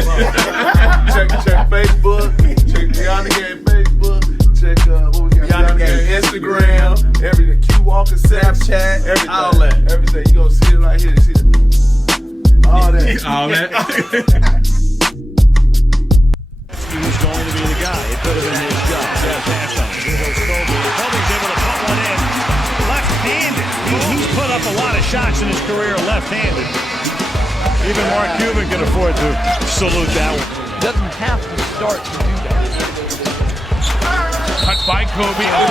check Facebook. Check Beyond the Game Facebook. Check what we got? Beyond the Game Instagram. Everything. Q Walker, Snapchat. Everything. All that. Everything. You gonna see it right here. See it. All that. All that. Who's going to be the guy? It could have been his job. Passed on it. Here goes Kobe. Kobe's able to put one in. Left-handed. He's put up a lot of shots in his career left-handed. Even Mark Cuban can afford to salute that one. Doesn't have to start to do that. Cut by Kobe. Oh,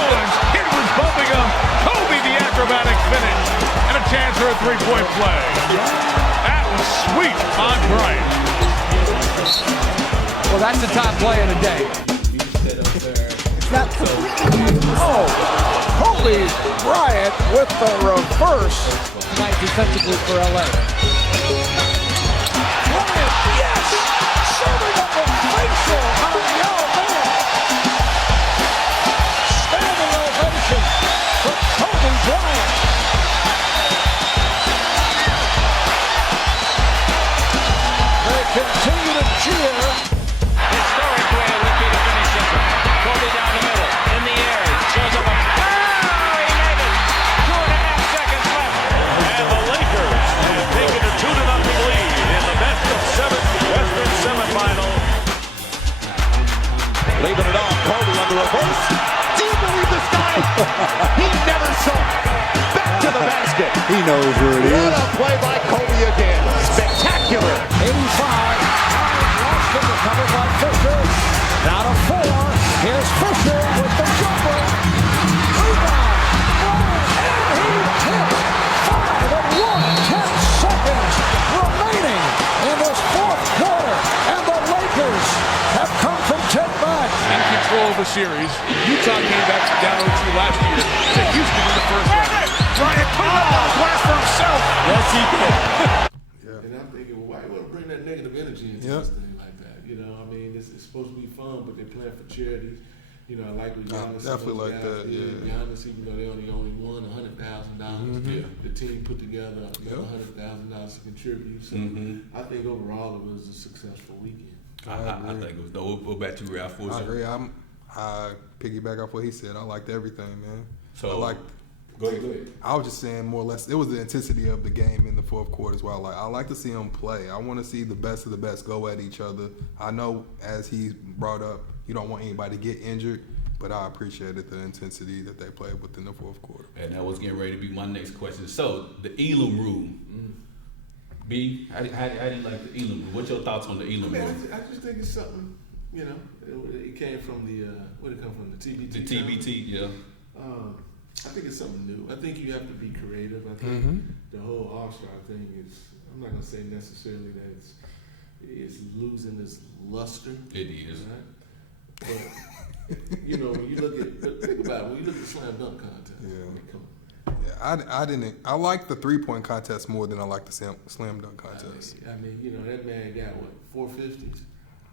it was bumping him. Kobe, the acrobatic finish. And a chance for a three-point play. That was sweet on Bryant. Well, that's the top play of the day. Oh, Kobe Bryant with the reverse. Tonight defensively for LA. Bryant, yes! Serving up a facial on Yao Ming. Standing ovation for Kobe Bryant. They continue to cheer. Historically, a repeat of finishes. Kobe down the middle, in the air, shows up a... Oh, he made it! 2.5 seconds left. And the Lakers have taken a 2-0 lead in the best-of-7 Western semifinal. Leaving it off, Kobe on the reverse. Do you believe this guy? He never saw it. Back to the basket. He knows where it What is. a play by Kobe again. Spectacular. 85. Lost it, recovered by Fisher. Down to 4. Here's Fisher with the jumper. Rebound. And he hit. 5 and 1. 10 seconds remaining in this fourth quarter. And the Lakers have come from 10 back. In control of the series. Utah came back down 0-2 last year to Houston in the first round. Bryant put it up on glass for himself. Yes, he did. And I'm thinking, well, why you want to bring that negative energy into this thing like that? You know, I mean, it's supposed to be fun, but they're playing for charities. You know, I like what Giannis. Definitely like that, yeah. Giannis, even though they only won $100,000, the team put together $100,000 to contribute. So I think overall it was a successful weekend. I think it was dope. What about you, Ralph? I agree. I piggyback off what he said. I liked everything, man. So go ahead. I was just saying more or less it was the intensity of the game in the fourth quarter as well. I like to see them play. I want to see the best of the best go at each other. I know, as he brought up, you don't want anybody to get injured, but I appreciated the intensity that they played within the fourth quarter. And that was getting ready to be my next question. So the Elam rule. B, how do you like the Elam rule? What's your thoughts on the Elam rule? I just think it's something, you know, it came from the, where did it come from? The TBT? The TBT, yeah. I think it's something new. I think you have to be creative. I think the whole All-Star thing is, I'm not going to say necessarily that it's losing its luster. It is. Right? But, you know, when you look at, think about it, when you look at slam dunk contest, I mean, come on. Yeah, I like the 3-point contest more than I like the slam dunk contest. I mean, you know, that man got what, 450s?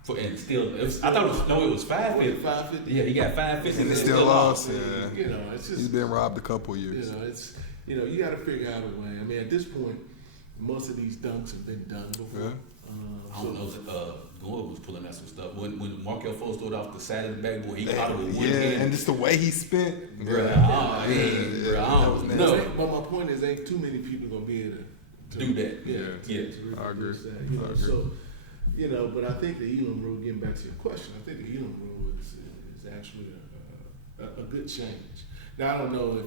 And still, it was 550. 550. Yeah, he got 550 And he still lost. Yeah, You know, it's just, he's been robbed a couple of years. you know, you got to figure out a way. I mean, at this point, most of these dunks have been done before. Yeah. I don't know if Gordon was pulling out some stuff. When Markel Fultz threw it off the side of the backboard, he caught it with one hand. And just the way he spent. I don't know. But my point is, ain't too many people going to be able to Do that. To I agree. that, you know? So, you know, but I think the Elam rule, getting back to your question, I think the Elam rule is actually a good change. Now, I don't know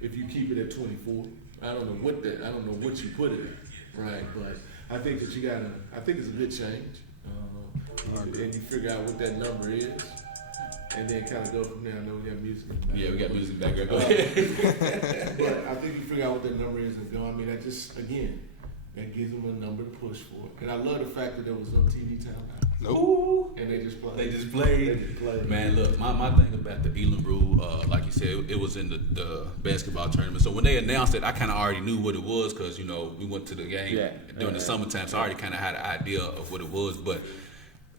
if you keep it at 24. I don't know what you put it at, right? But I think that I think it's a good change. And you figure out what that number is, and then kind of go from there. I know we got music in the back. Yeah, we got music back there. Go ahead. But I think you figure out what that number is and go. I mean, that just, again, that gives them a number to push for. And I love the fact that there was no TV time out. Nope. And they just played. They just played. Man, look, my thing about the Elam rule, like you said, it was in the basketball tournament. So when they announced it, I kind of already knew what it was because, you know, we went to the game during the summertime, so I already kind of had an idea of what it was. But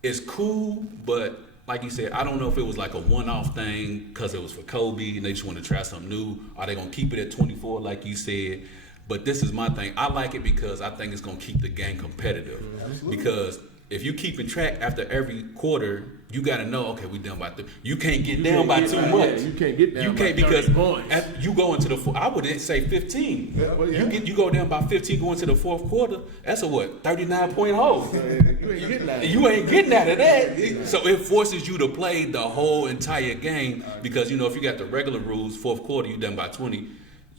it's cool, but like you said, I don't know if it was like a one-off thing because it was for Kobe and they just want to try something new. Are they going to keep it at 24 like you said? But this is my thing. I like it because I think it's going to keep the game competitive. Because if you keeping track after every quarter, you got to know, okay, we down by 3. You can't get down by too much. You can't get down. You can't by because 30 points. you go into the I wouldn't say 15. Yeah, well, yeah. You go down by 15 going to the fourth quarter. That's a what 39-point hole. You ain't getting that. You ain't getting out of that. So it forces you to play the whole entire game because if you got the regular rules, fourth quarter you done by 20,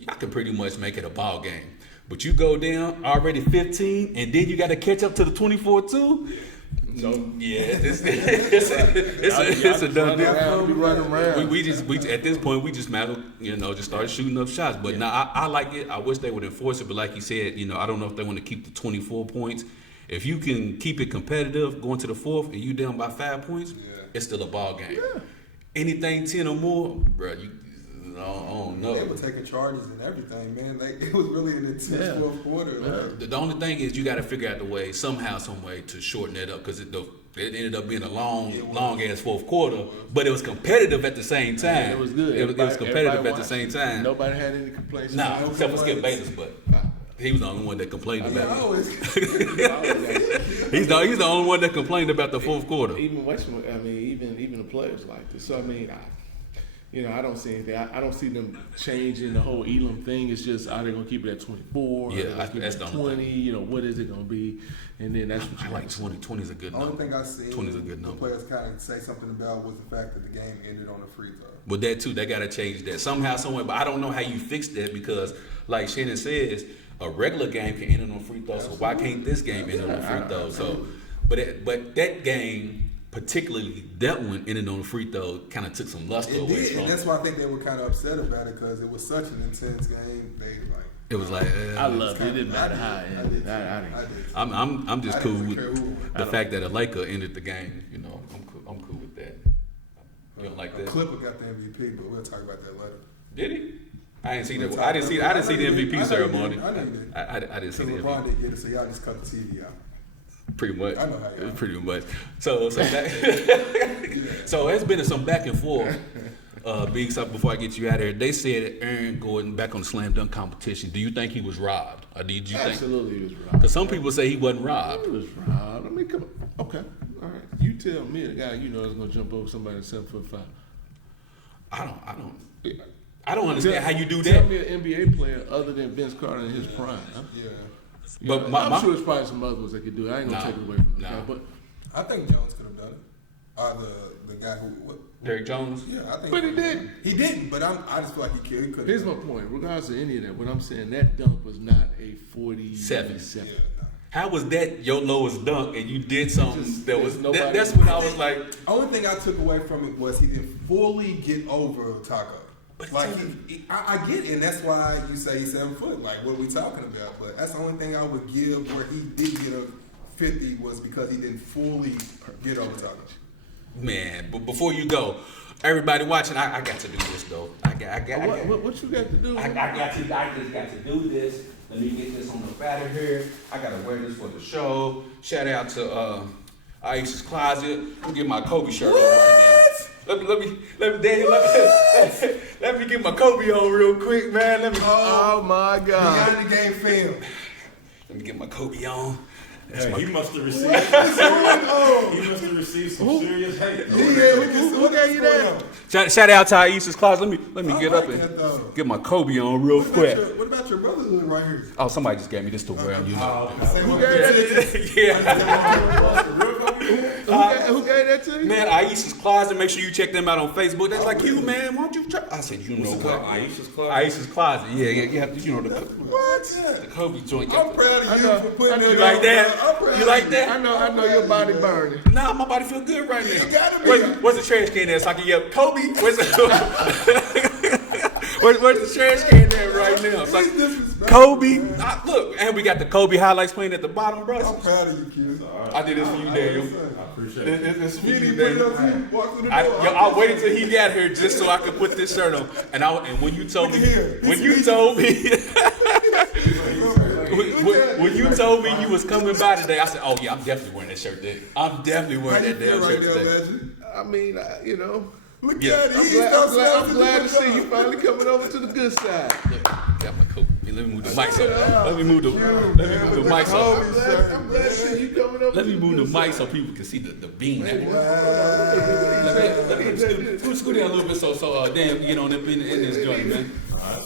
I can pretty much make it a ball game. But you go down already 15, and then you got to catch up to the 24 too. So it's a done deal. We at this point we just matter, just start shooting up shots. But now I like it. I wish they would enforce it. But like you said, I don't know if they want to keep the 24 points. If you can keep it competitive going to the fourth and you down by 5 points, it's still a ball game. Yeah. Anything 10 or more, bro, I don't know. They were taking charges and everything, man. It was really an intense fourth quarter. The only thing is you got to figure out the way, somehow, some way, to shorten it up because it ended up being a long ass fourth quarter, but it was competitive at the same time. Yeah, it was good. It was competitive at the same time. Nobody had any complaints. Nah, except for Skip Bayless, but he was the only one that complained about it. He's the only one that complained about the fourth quarter. Even the players like this. So I don't see anything. I don't see them changing the whole Elam thing. It's just, are they going to keep it at 24? Yeah, that's the 20. What is it going to be? And then that's what you like. 20. 20 is a good number. The only thing I see 20 is a good number. The players kind of say something about was the fact that the game ended on a free throw. But that too, they got to change that somehow, someway. But I don't know how you fix that because, like Shannon says, a regular game can end on a free throw. So why can't this game end on a free throw? So, but that game. Particularly that one ended on a free throw kind of took some luster away from. And that's why I think they were kind of upset about it because it was such an intense game. It was like I loved it. It didn't matter how it ended. I'm just cool with the fact that a Laker ended the game. I'm cool with that. You don't like that? Clipper got the MVP, but we'll talk about that later. Did he? I didn't see that. I didn't see the MVP ceremony. I didn't see the MVP. LeBron didn't get it, so y'all just cut the TV out. Pretty much. I know how you are. Pretty much. So it's been some back and forth. Big stuff before I get you out of here. They said Aaron Gordon back on the slam dunk competition. Do you think he was robbed? Or did you Absolutely he was robbed. Because some people say he wasn't robbed. He was robbed. I mean, come on. Okay. All right. You tell me, the guy is going to jump over somebody 7'5". I don't understand how you do that. Tell me an NBA player other than Vince Carter in his prime. Yeah. But I'm sure there's probably some other ones that could do it. I ain't gonna take it away from the guy, but I think Jones could have done it. The guy who Derrick Jones. Yeah, I think. But he didn't. He didn't. But I just feel like he could. Here's my point. Regardless of any of that, what I'm saying, that dunk was not a 47. Yeah, How was that your lowest dunk and you did something that was nobody? That's when I was like. Only thing I took away from it was he didn't fully get over Taco. Like I get it, and that's why you say he's 7 foot. Like, what are we talking about? But that's the only thing I would give where he did get a 50 was because he didn't fully get over Taco. Man, but before you go, everybody watching, I got to do this though. What you got to do? I just got to do this. Let me get this on the fatter here. I got to wear this for the show. Shout out to Aisha's Closet. I'll get my Kobe shirt on right now. Let me get my Kobe on real quick, man. Oh my God! Behind the game film. Let me get my Kobe on. He must have received. Some serious hate. Who gave you that? Shout out to Aisha's Closet. Let me get up and get my Kobe on real quick. What about your brotherhood right here? Oh, somebody just gave me this to wear. Who gave that to you? Man, Aisha's Closet. Make sure you check them out on Facebook. That's like you, man. Why don't you try? I said, you know what? Aisha's Closet. Aisha's Closet. Yeah. You have to, the Kobe joint. I'm proud of you for putting it You like that? You like that? I know your body burning. Nah, my body feel good right now. You gotta be. Where's the trash can there so I can yell, Kobe? Where's the trash can there right now? So Kobe. Look, and we got the Kobe highlights playing at the bottom, bro. I'm proud of you, kid. I did this for you, Daniel. I appreciate it. This is for you, Daniel. I waited till he got here just so I could put this shirt on. And when you told me, when you told me you was coming by today, I said, "Oh yeah, I'm definitely wearing that shirt today. I'm definitely wearing that damn shirt today." I mean, Look Yeah. at it. I'm glad to see you finally coming over to the good side. Look, got my Kobe. Let me move the mic so. Let me move the mic so. I'm glad to see you coming up. Let me move the mic so people can see the beam. Let me scoot down a little bit so Dan can get on up in this joint, man. Wow,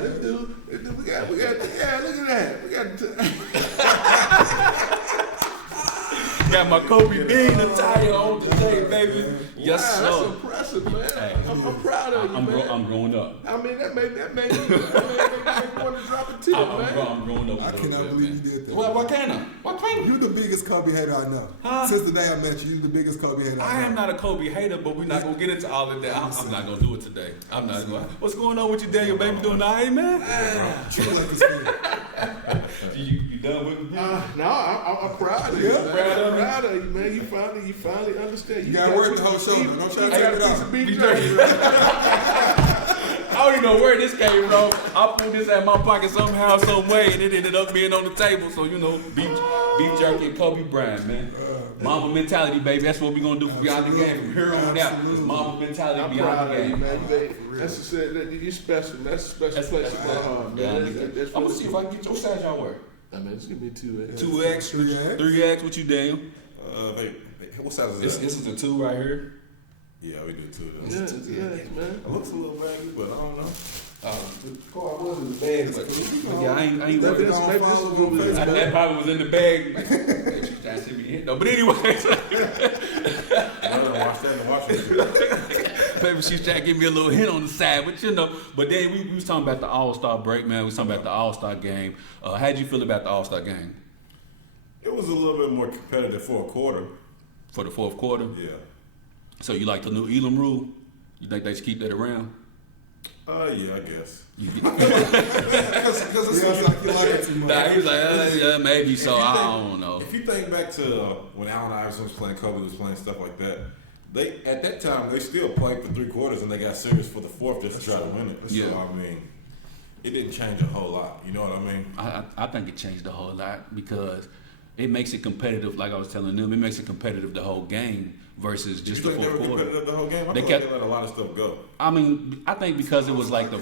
this dude, we got, yeah, look at that. We got. Got my Kobe Bean attire on today, baby. Yes, Wow, sir. that's impressive, man. Hey, I'm proud of you, man. I'm growing up. I mean, that made you want to drop a tip, man. I'm growing up. I cannot believe you did that. Why can't I? Why can't I? You're the biggest Kobe hater I know. Since the day I met you, you're the biggest Kobe hater I know. I am not a Kobe hater, but we're not gonna get into all of that. I'm not gonna do it today. I'm not going. What's going on with you, Daniel? Baby, doing all right, man? You done with me? No, I'm proud of you. Yeah? Man. I'm proud of you, man. You finally understand. You gotta work the whole show. Don't try to take it off. Beef jerky. I don't even know where this came from. I pulled this out of my pocket somehow, some way, and it ended up being on the table. So, beef jerky and Kobe Bryant, man. Mama mentality, baby. That's what we're going to do for Beyond the Game from here on out. It's Mama mentality I'm Beyond proud the of you, Game. man. That's you're special. That's a special place in my heart, man. I'm going to see if I can get your size y'all wear. I mean, it's going to be 2X. 2X, 3X, what you, Daniel? What size is This that? is a 2 right here. Yeah, we do too. Yeah, man. It looks a little baggy, but I don't know. I was in the bag, but yeah, I ain't Maybe worried. this is a little bit. That probably was in the bag. She trying to see me hit. No, but anyways. I don't watch that and watch it. Maybe she's trying to give me a little hint on the side, but But then we was talking about the All-Star break, man. We was talking about the All-Star game. How'd you feel about the All-Star game? It was a little bit more competitive for a quarter. For the fourth quarter? Yeah. So you like the new Elam rule? You think they should keep that around? Yeah, I guess. Because it's like you like it too much. Nah, he was like, yeah, maybe so. I don't know. If you think back to when Allen Iverson was playing, Kobe was playing, stuff like that, at that time they still played for 3 quarters and they got serious for the fourth just to try to win it. Yeah. So I mean, it didn't change a whole lot. You know what I mean? I think it changed a whole lot because it makes it competitive. Like I was telling them, it makes it competitive the whole game versus just the you think fourth they were quarter. competitive the whole game? I They feel kept- like they let a lot of stuff go. I mean, I think because it was like the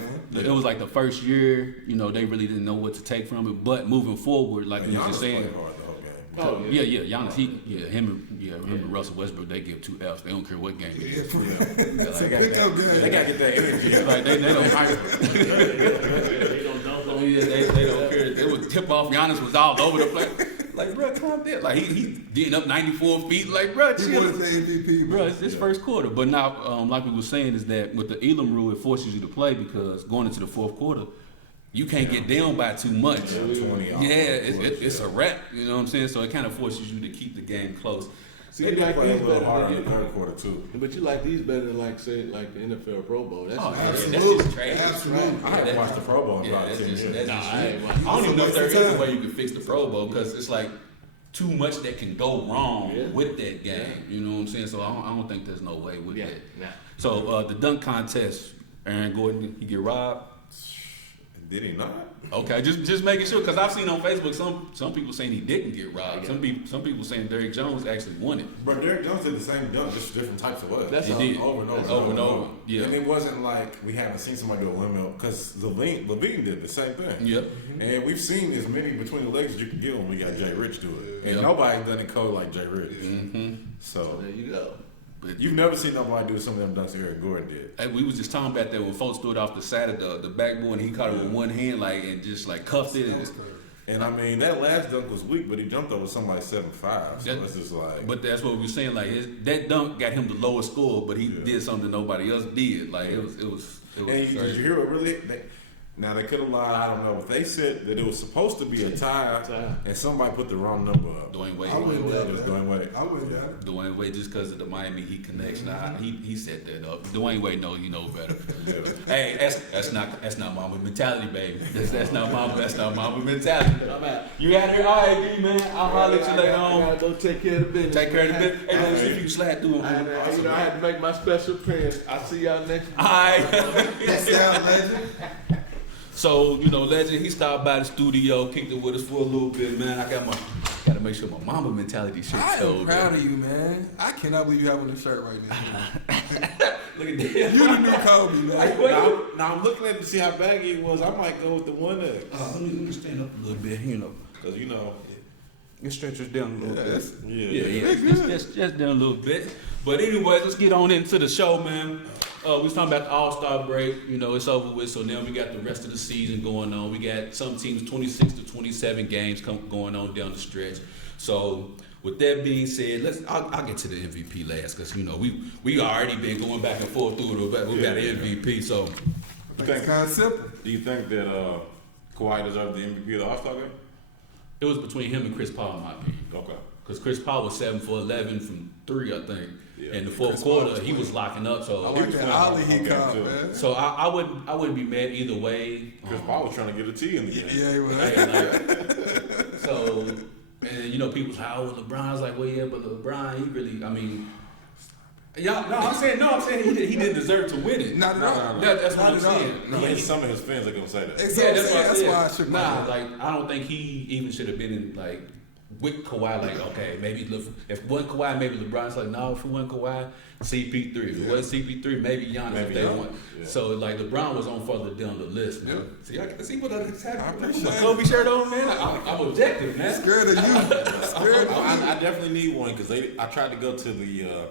first year, they really didn't know what to take from it. But moving forward, like you were Giannis just saying, played hard the whole game. Oh, yeah, Giannis, him and Russell Westbrook, they give 2 Fs. They don't care what game it is. It's a Like, pickup game. They gotta get that energy. like, they don't care. They would tip off. Giannis was all over the place. Like, bro, calm down. Like he getting up 94 feet. Like, bro, He chill. wanted the MVP, Bro, it's his first quarter. But now, like we were saying, is that with the Elam rule, it forces you to play because going into the fourth quarter, you can't get down by too much. 20 off. It's a wrap. You know what I'm saying? So it kind of forces you to keep the game close. See, They you did like play a these little better harder in than the third quarter too. but you like these better than like the NFL Pro Bowl. That's That's Absolutely. just trash. Absolutely. I haven't watched the Pro Bowl in about 10 years. That's Nah, just I shit. ain't I watching. don't even know if there It's a is a waste of way you can fix the Pro Bowl because it's like too much that can go wrong Yeah. with that game. You know what I'm saying? So I don't think there's no way with that. Nah. So the dunk contest, Aaron Gordon, he get robbed. Did he not? Okay, just making sure because I've seen on Facebook some people saying he didn't get robbed. Some people saying Derrick Jones actually won it. But Derrick Jones did the same dunk, just different types of ways. That's He all. did Over and over. over and over. Yeah. And it wasn't like we haven't seen somebody do a windmill because Levine did the same thing. Yep. And we've seen as many between the legs as you can get when we got Jay Rich do it. And Yep. nobody done it cold like Jay Rich. Mm-hmm. So There you go. you've never seen nobody do some of them dunks Eric Gordon did. Hey, we was just talking about that when folks threw it off the side of the backboard and he caught it with one hand and just cuffed it. And I mean, that last dunk was weak, but he jumped over somebody 7'5". So it's just like. But that's what we were saying. Like that dunk got him the lowest score, but he did something nobody else did. Like it was. And did you hear what really? Now they could have lied. I don't know. But they said that it was supposed to be a tie, and somebody put the wrong number up. Dwayne Wade. I wouldn't doubt It was that. Dwayne Wade. I wouldn't doubt it. Dwayne Wade just because of the Miami Heat connection. He set that up. Dwayne Wade know better. Hey, that's not Mamba mentality, baby. That's not Mamba mentality. I'm out. You out here, all right, B man. I'll holler at you later I on. gotta go take care of the business. Take care of the man. business. Hey, let me see if you can slide through I him. had to make my special appearance. I'll see y'all next week. All right. That's out, legend. So, Legend, he stopped by the studio, kicked it with us for a little bit, man. I got my Got to make sure my mama mentality shit. I am proud of you, man. I cannot believe you have on this shirt right now. Look at that. You the new Kobe, man. Now I'm looking at it to see how baggy it was. I might go with the 1X. Let me stand up a little bit, Because, your stretcher's down a little bit. yeah. Just down a little bit. But anyways, let's get on into the show, man. We was talking about the All-Star break. It's over with, so now we got the rest of the season going on. We got some teams 26 to 27 games going on down the stretch. So with that being said, I'll get to the MVP last because we already been going back and forth through it. We got an MVP, so It's kind of simple. Do you think that Kawhi deserved the MVP of the All-Star game? it was between him and Chris Paul, in my opinion. Okay. Because Chris Paul was 7 for 11 from 3, I think. Yeah. In the fourth quarter, he was locking up. So I like that ollie he caught, man. So I wouldn't be mad either way. Chris Paul was trying to get a T in the game. Yeah, he was. So, and people's like, oh, LeBron. I was like, well, yeah, but LeBron, he really, I'm saying he didn't deserve to win it. Not at all. That's what I'm saying. Some of his fans are gonna say that. Exactly. That's why I should. I don't think he even should have been in with Kawhi. Okay, maybe if it wasn't Kawhi, maybe LeBron's like, no, if it wasn't Kawhi, CP3. If it wasn't CP3, maybe Giannis if they won. Yeah. So LeBron was on further down the list, man. Yeah. See, I can see what others have. I appreciate My it. Kobe shirt on, man. I'm objective, man. Scared of you. Scared of you. I definitely need one because I tried to go to the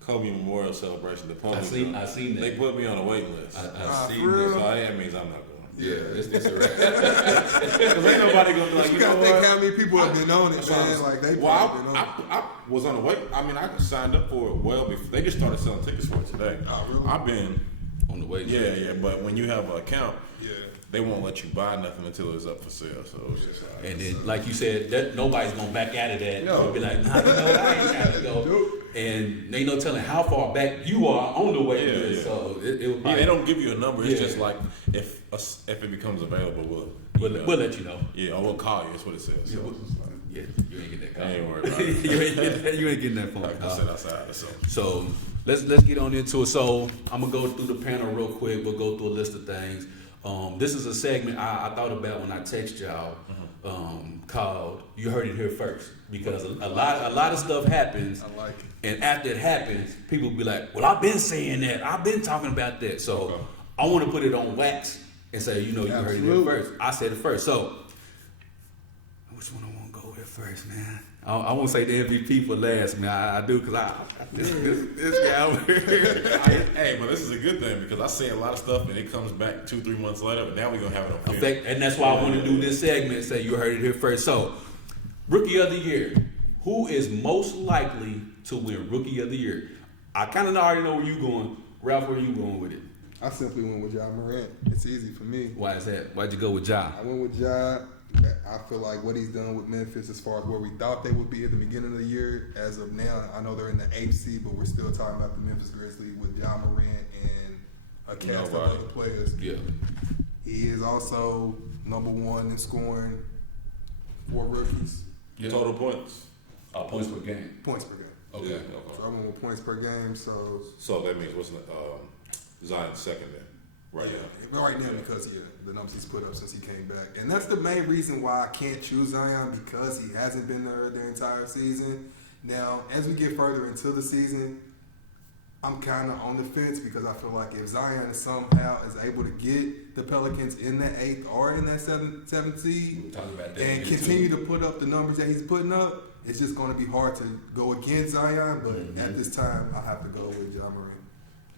Kobe Memorial Celebration. The I seen that. They put me on a wait list. I seen for real? that. So that means I'm not going. Yeah, it's a wrap. Because ain't nobody gonna be like, You gotta think how many people have been on it, man. They Well, been on it. I was on the wait. I signed up for it well before. They just started selling tickets for it today. Oh, really? I've been On the way. Yeah, but when you have an account, Yeah. they won't let you buy nothing until it's up for sale. So it's just And then, like you said, that nobody's gonna back out of that. No. They'll be like, nah, I ain't gotta go. And they no telling how far back you are on the way. Yeah. So it will probably, they don't give you a number. It's Yeah. just like if it becomes available, we'll let you know. Yeah, or we'll call you. That's what it says. So Yeah, you ain't getting that I call. ain't worried about it. you ain't getting that phone Like I call. said outside. So So let's get on into it. So I'm gonna go through the panel real quick. We'll go through a list of things. This is a segment I thought about when I text y'all. Called "You Heard It Here First" because a lot of stuff happens. I like it. And after it happens, people be like, "Well, I've been saying that. I've been talking about that." So I want to put it on wax and say, you heard it here first. I said it first. So which one I want to go with first, man? I won't say the MVP for last, man. I do because this guy over here. hey, but this is a good thing because I say a lot of stuff and it comes back 2-3 months later, but now we're gonna have it on film. And that's why I want to do this segment. Say you heard it here first. So, Rookie of the Year. Who is most likely to win Rookie of the Year? I kind of already know where you going. Ralph, where you going with it? I simply went with Ja Morant. It's easy for me. Why is that? Why'd you go with Ja? I went with Ja. I feel like what he's done with Memphis as far as where we thought they would be at the beginning of the year, as of now, I know they're in the 8th seed, but we're still talking about the Memphis Grizzlies with Ja Morant and a cast of other players. Yeah. He is also number 1 in scoring for rookies. Yeah. Total points. Points per game. Points per game. Okay. Yeah, So I went with points per game, so that means what's Zion's second then, right now. Right now, because the numbers he's put up since he came back, and that's the main reason why I can't choose Zion because he hasn't been there the entire season. Now, as we get further into the season, I'm kind of on the fence because I feel like if Zion somehow is able to get the Pelicans in that 8th or in that 7th seed We'll talk about that and continue to put up the numbers that he's putting up, it's just going to be hard to go against Zion. But at this time, I have to go with Ja Morant.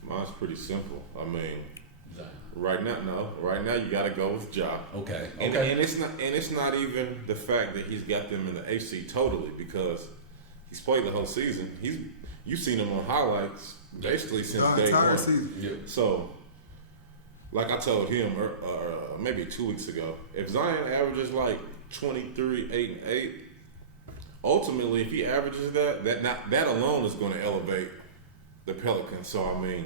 Mine's pretty simple. I mean, Zion. right now you got to go with Ja. Okay. And it's not even the fact that he's got them in the 8th seed totally because he's played the whole season. You've seen him on highlights basically since The day entire one. season. Yeah. So, like I told him maybe 2 weeks ago, if Zion averages like 23, 8, and 8, ultimately if he averages that alone is going to elevate the Pelicans. So I mean,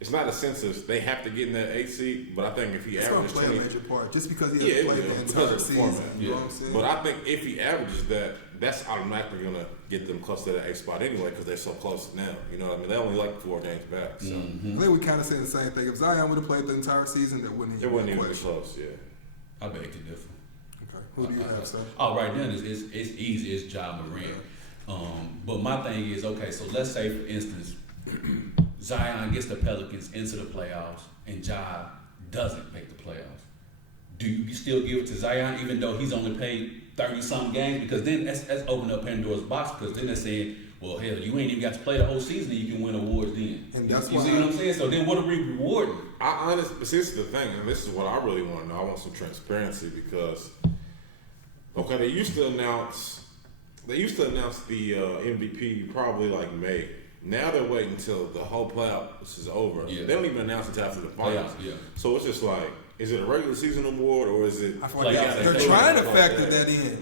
it's not a sense of they have to get in that 8th seed, but I think if he It's going to averages play 20, a major part just because he hasn't played the because entire of the season. format. You know what I'm saying? But I think if he averages that, that's automatically going to get them close to the 8th spot anyway because they're so close now. You know what I mean? They're only like 4 games back. So I think we kind of saying the same thing. If Zion would have played the entire season, that wouldn't it even wouldn't be a even be question. close, yeah. I beg to differ. Okay. Who do you have, sir? Oh, right now it's easy. It's Ja Morant. But my thing is, okay, so let's say, for instance, Zion gets the Pelicans into the playoffs and Ja doesn't make the playoffs. Do you still give it to Zion even though he's only played 30-some games? Because then that's opening up Pandora's box, because then they're saying, well, hell, you ain't even got to play the whole season and you can win awards then. And that's you see what I'm saying? So then what are we rewarding? I honestly, see, this is the thing, and this is what I really want to know. I want some transparency because, okay, they used to announce the MVP probably like May. Now they're waiting until the whole playoffs is over. Yeah. They don't even announce it until after the finals. Yeah. So it's just like, is it a regular season award or is it? I feel like they're trying to factor that in.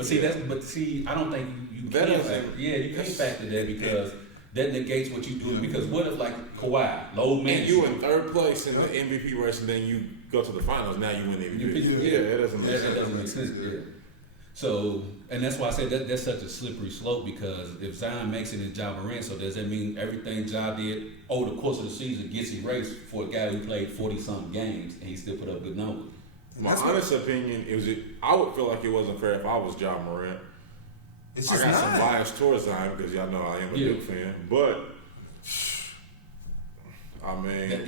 But see, I don't think you can factor. Yeah, you can't factor that because that negates what you're doing. Because what if, like, Kawhi, low man, and you in third place in the MVP race, and then you go to the finals. Now you win the MVP. Yeah, that doesn't make sense. That doesn't make sense. Yeah. So, and that's why I say that's such a slippery slope, because if Zion makes it in Ja Morant, so does that mean everything Ja did over the course of the season gets erased for a guy who played 40-something games and he still put up good numbers? My honest opinion I would feel like it wasn't fair if I was Ja Morant. It's I just got not. some bias towards Zion because y'all know I am a Duke fan, but I mean,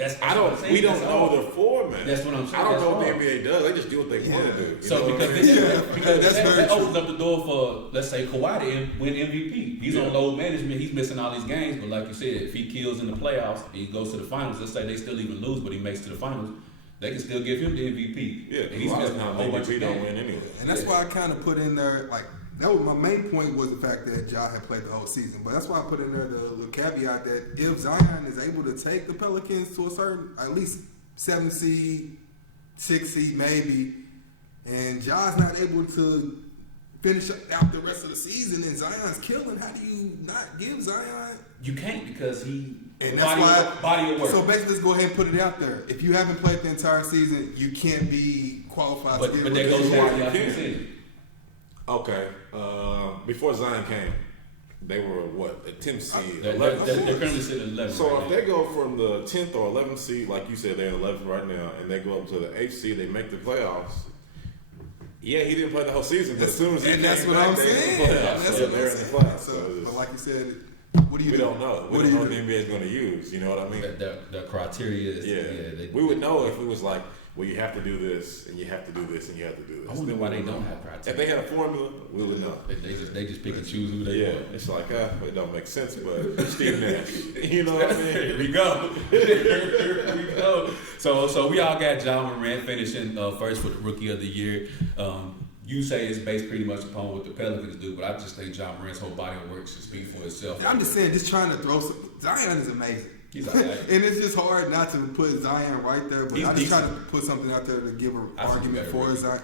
we don't know the format. That's what I'm saying. I don't know what the NBA does. They just do what they want to do. So because that opens up the door for, let's say, Kawhi to win MVP. He's on load management. He's missing all these games. But like you said, if he kills in the playoffs and he goes to the finals, let's say they still even lose, but he makes it to the finals, they can still give him the MVP. Yeah, and he's missing a whole bunch of MVP games. don't win anyway. And that's why I kind of put in there, like, that was my main point, was the fact that Ja had played the whole season. But that's why I put in there the little caveat that if Zion is able to take the Pelicans to a certain, at least 7 seed, 6 seed maybe, and Ja's not able to finish out the rest of the season and Zion's killing, how do you not give Zion? You can't, because he body of work. So basically, let's go ahead and put it out there. If you haven't played the entire season, you can't be qualified to get. But that goes back to okay. Before Zion came, they were what, the 10th seed, 11th. They're currently sitting 11th. So right if they go from the 10th or 11th seed, like you said, they're 11th right now, and they go up to the 8th seed, they make the playoffs. Yeah, he didn't play the whole season, but as soon as he came that's what back, I'm they saying. in the playoffs. So they're in the playoffs. So, but like you said, what do you we do? don't know. We don't know what the NBA is going to use. You know what I mean? The criteria is we would know if it was like, well, you have to do this, and you have to do this, and you have to do this. I wonder why they don't have criteria. If they had a formula, we would know. They just pick and choose who they want. It's like, it don't make sense, but Steve Nash. You know what I mean? Here we go. Here we go. So we all got Ja Morant finishing first for the Rookie of the Year. You say it's based pretty much upon what the Pelicans do, but I just think Ja Morant's whole body of work should speak for itself. I'm just saying, just trying to throw some. Zion is amazing. He's all right. And it's just hard not to put Zion right there, but I'm just trying to put something out there to give an argument for Zion.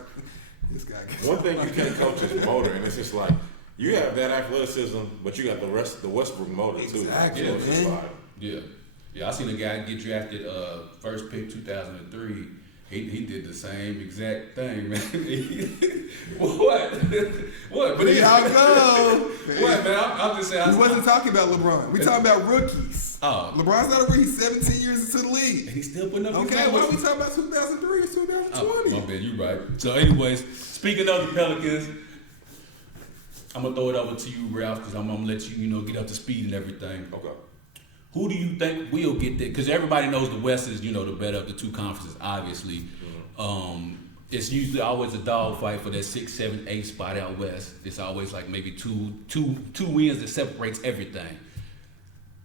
This guy. One thing you can't coach is motor, and it's just like you have that athleticism, but you got the rest of the Westbrook motor too. Exactly. Yeah. I seen a guy get drafted first pick 2003. He did the same exact thing, man. What? But how come? What, man? I'm just saying. We wasn't talking about LeBron. We talking about rookies. Oh. LeBron's not a rookie. He's 17 years into the league. And he's still putting up these Okay, why numbers. are we talking about 2003 or 2020? Oh, my bad, you right. So anyways, speaking of the Pelicans, I'm going to throw it over to you, Ralph, because I'm going to let you, get up to speed and everything. Okay. Who do you think will get there? Because everybody knows the West is, the better of the two conferences, obviously. It's usually always a dogfight for that 6, 7, 8 spot out West. It's always like maybe two wins that separates everything.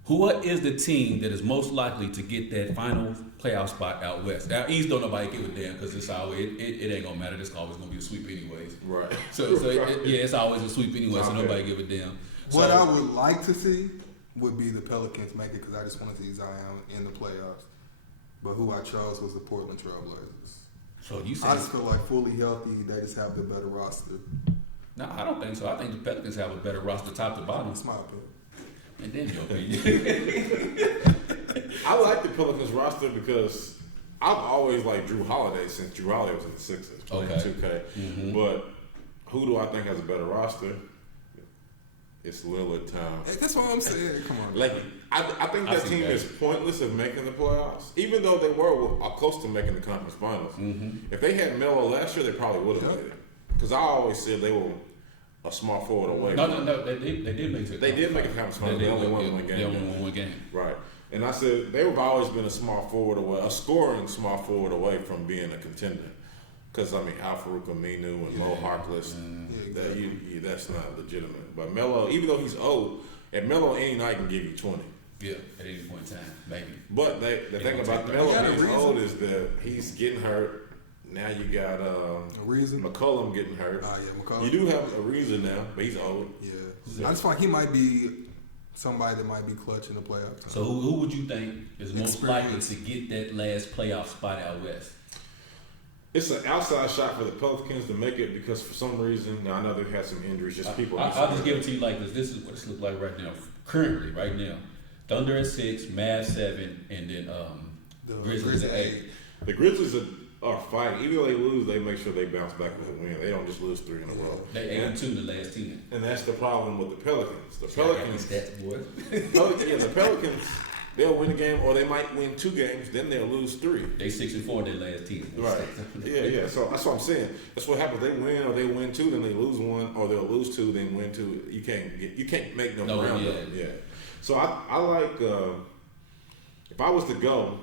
What is the team that is most likely to get that final playoff spot out West? Now, East don't nobody give a damn because it's always it ain't gonna matter. It's always gonna be a sweep anyways. Right. So it's always a sweep anyway. So nobody give a damn. What I would like to see would be the Pelicans make it, because I just want to see Zion in the playoffs. But who I chose was the Portland Trailblazers. So you say I just feel like fully healthy, they just have the better roster. No, I don't think so. I think the Pelicans have a better roster top to bottom. That's my opinion. And then your opinion. I like the Pelicans roster because I've always liked Drew Holiday since Drew Holiday was in the Sixers playing 2K. Mm-hmm. But who do I think has a better roster? It's Lillard time. That's what I'm saying. Come on. Like I think that team is pointless of making the playoffs, even though they were close to making the conference finals. Mm-hmm. If they had Melo last year, they probably would have made it. because I always said they were a small forward away. No. They did make it. They did make it conference final. They only won one game. They only won one game. Right. And I said they've always been a small forward away, a scoring small forward away from being a contender. Because, I mean, Al-Farouq Aminu and Mo Harkless, that's not legitimate. But Melo, even though he's old, at Melo any night can give you 20. Yeah, at any point in time, maybe. But the thing about Melo being old is that he's getting hurt. Now you got McCollum getting hurt. McCollum. You do have Ariza now, but he's old. Yeah. I just find he might be somebody that might be clutch in the playoffs. So who would you think is most likely to get that last playoff spot out west? It's an outside shot for the Pelicans to make it because for some reason, now I know they've had some injuries, just people. I'll just give it to you like this. This is what it's look like right now. Currently, right now. Thunder at 6, Mavs 7, and then the Grizzlies at 8. The Grizzlies are fighting. Even though they lose, they make sure they bounce back with a win. They don't just lose 3 in a row. They 8-2 the last 10. And that's the problem with the Pelicans. The Pelicans, the Pelicans, they'll win a game or they might win 2 games, then they'll lose 3. They 6-4 in their last 10. Right. Yeah. So that's what I'm saying. That's what happens. They win or they win 2, then they lose 1, or they'll lose 2, then win 2. You can't make them around them. Yeah. So I like if I was to go,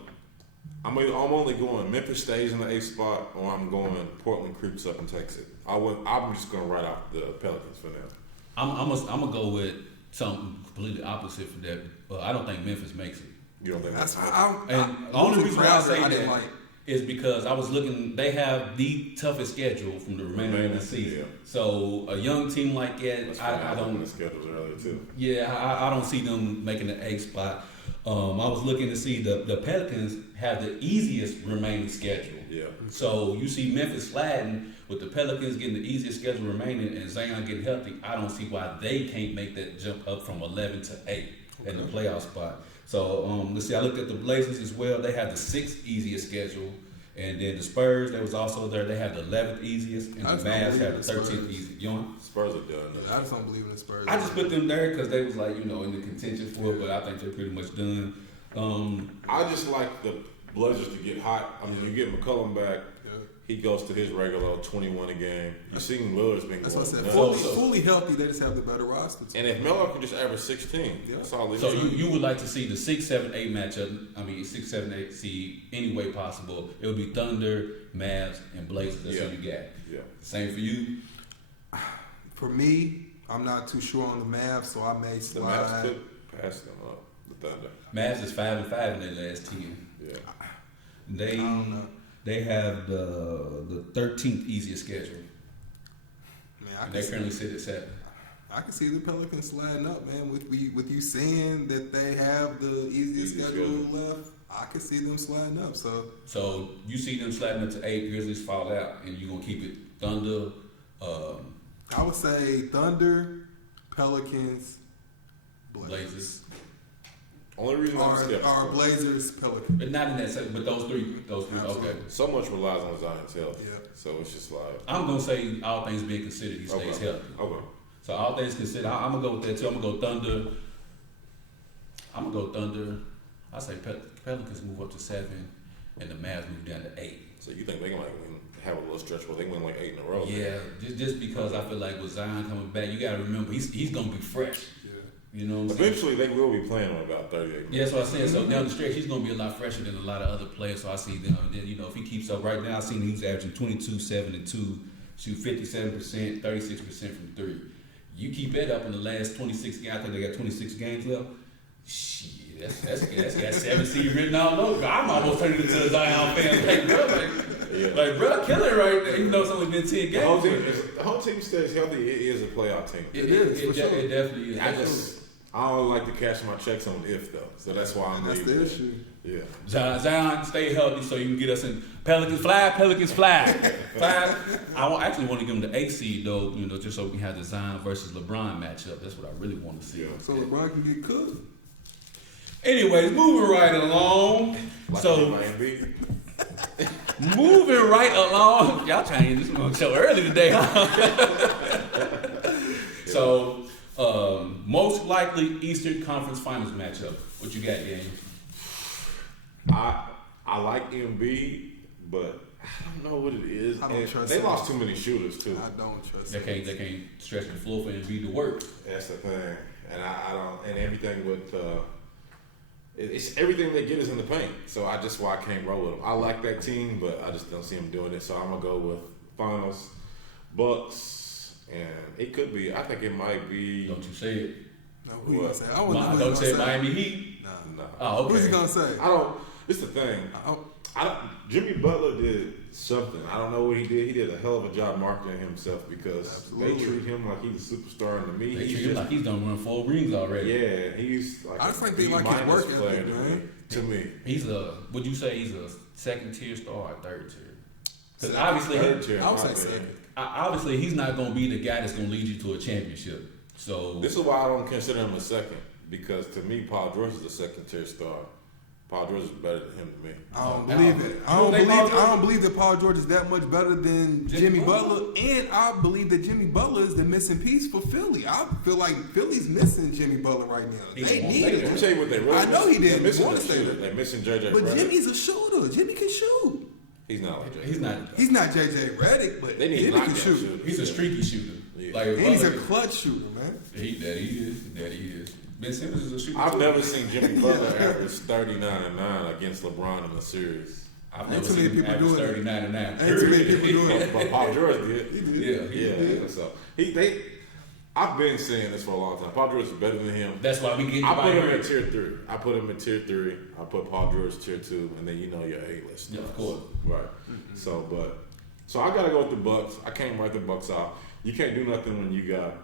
I'm only going Memphis stays in the 8th spot, or I'm going Portland creeps up and takes it. I'm just going to write off the Pelicans for now. I'm gonna go with something completely opposite for that. But I don't think Memphis makes it. You don't think that's the only reason why I say that is because I was looking. They have the toughest schedule from the remainder of the season. Yeah. So a young team like that, I don't. The schedules earlier too. Yeah, I don't see them making the 8th spot. I was looking to see the Pelicans have the easiest remaining schedule. Yeah. So you see Memphis sliding with the Pelicans getting the easiest schedule remaining and Zion getting healthy. I don't see why they can't make that jump up from 11 to 8 in the playoff spot. So let's see. I looked at the Blazers as well. They have the 6th easiest schedule, and then the Spurs. They was also there. They have the 11th easiest, and the Mavs have the 13th easiest. You know? Spurs are done. I just don't believe in the Spurs. I just put them there because they was like in the contention for it, but I think they're pretty much done. I just like the Blazers to get hot. I mean, you get McCollum back. He goes to his regular 21 a game. You've seen Lillard's been going. That's what I said. Fully healthy, they just have the better roster. And if Melo can just average 16, that's all they So you would like to see the 6, 7, 8 matchup, 6, 7, 8 seed any way possible. It would be Thunder, Mavs, and Blazers. That's what you got. Yeah. Same for you? For me, I'm not too sure on the Mavs, so I may slide. The Mavs could pass them up, the Thunder. Mavs is 5-5 in their last 10. Yeah. I don't know. They have the 13th easiest schedule. Man, they currently sit at 7. I can see the Pelicans sliding up, man. With you saying that they have the easiest schedule left, I can see them sliding up. So you see them sliding up to 8. Grizzlies fall out, and you're gonna keep it Thunder. I would say Thunder, Pelicans, Blazers. Only reason are Blazers, Pelicans. But not in that second, but those three, okay. So much relies on Zion's health. Yeah. So it's just like. I'm going to say all things being considered, he stays healthy. Okay. So all things considered, I'm going to go with that too. I'm going to go Thunder. I say Pelicans move up to 7 and the Mavs move down to 8. So you think they might have a little stretch where they win like 8 in a row? Yeah, just because I feel like with Zion coming back, you got to remember, he's going to be fresh. You know what I'm Eventually, they will be playing on about 38 minutes. Yeah, that's what I said. So down the stretch, he's going to be a lot fresher than a lot of other players. So I see them. And then, if he keeps up right now, I seen he's averaging 22, 7, and 2, shoot 57%, 36% from 3. You keep that up in the last 26 games. I think they got 26 games left. Shit, that's got 7 seed written all over. I'm almost turning into a Zion fan. Like, bro, kill it right there. Even though it's only been 10 games. The whole team stays healthy. It is a playoff team. It definitely is. I don't like to cash my checks on if though, so that's why I'm leaving. That's the issue. Yeah. Zion, stay healthy so you can get us in. Pelicans fly. I actually want to give them the 8 seed though, just so we can have the Zion versus LeBron matchup. That's what I really want to see. Yeah. So LeBron can get cooked. Anyways, moving right along. Moving right along. Y'all trying to get this show early today, huh? So. Most likely Eastern Conference Finals matchup. What you got, Daniel? I like Embiid, but I don't know what it is. I don't trust They him. lost too many shooters too. I don't trust They him. can't stretch the floor for Embiid to work. That's the thing, and I don't. And everything with it's everything they get is in the paint. So I just why I can't roll with them. I like that team, but I just don't see them doing it. So I'm gonna go with finals, Bucks, and it could be. I think it might be. Don't you say it. No, who you gonna say? I wouldn't know who Don't you say gonna Miami Heat. No. Oh, okay. Who's he gonna say? I don't. It's the thing. Jimmy Butler did something. I don't know what he did. He did a hell of a job marketing himself because they treat him like he's a superstar. And to me, They he's treat him just, like he's done run 4 rings already. yeah, he's like I just think a they like his B-minus work player ethic, man. to me. He's would you say he's a second tier star or third tier? Because obviously, Third tier, in I would my say opinion. second. obviously he's not going to be the guy that's going to lead you to a championship. So This is why I don't consider him a second because to me, Paul George is a second tier star. Paul George is better than him to me. I don't believe it. I don't believe that Paul George is that much better than Jimmy Butler, and I believe that Jimmy Butler is the missing piece for Philly. I feel like Philly's missing Jimmy Butler right now. They need Let me him. tell you what they really I know he They're didn't missing want a to say shooter. that. They're missing JJ But Redick. Jimmy's a shooter. Jimmy can shoot. He's not like he's not. He's not JJ Redick, but They need Jimmy knockdown can shoot. shooters. He's a streaky shooter. Yeah. Like And he's a Butler- clutch shooter, man. That he is. Ben Simmons is a shooter. I've too. never seen Jimmy Butler average 39-9 against LeBron in a series. I've Ain't never too many seen him people average doing it. 39-9. Ain't too many people doing it. But Paul George did. Yeah. So I've been saying this for a long time. Paul George is better than him. That's why we get. I put him in tier 3. I put him in tier 3. I put Paul George tier 2, and then you know your A-list. Yeah, of course. Right. So I gotta go with the Bucks. I can't write the Bucks out. You can't do nothing when you got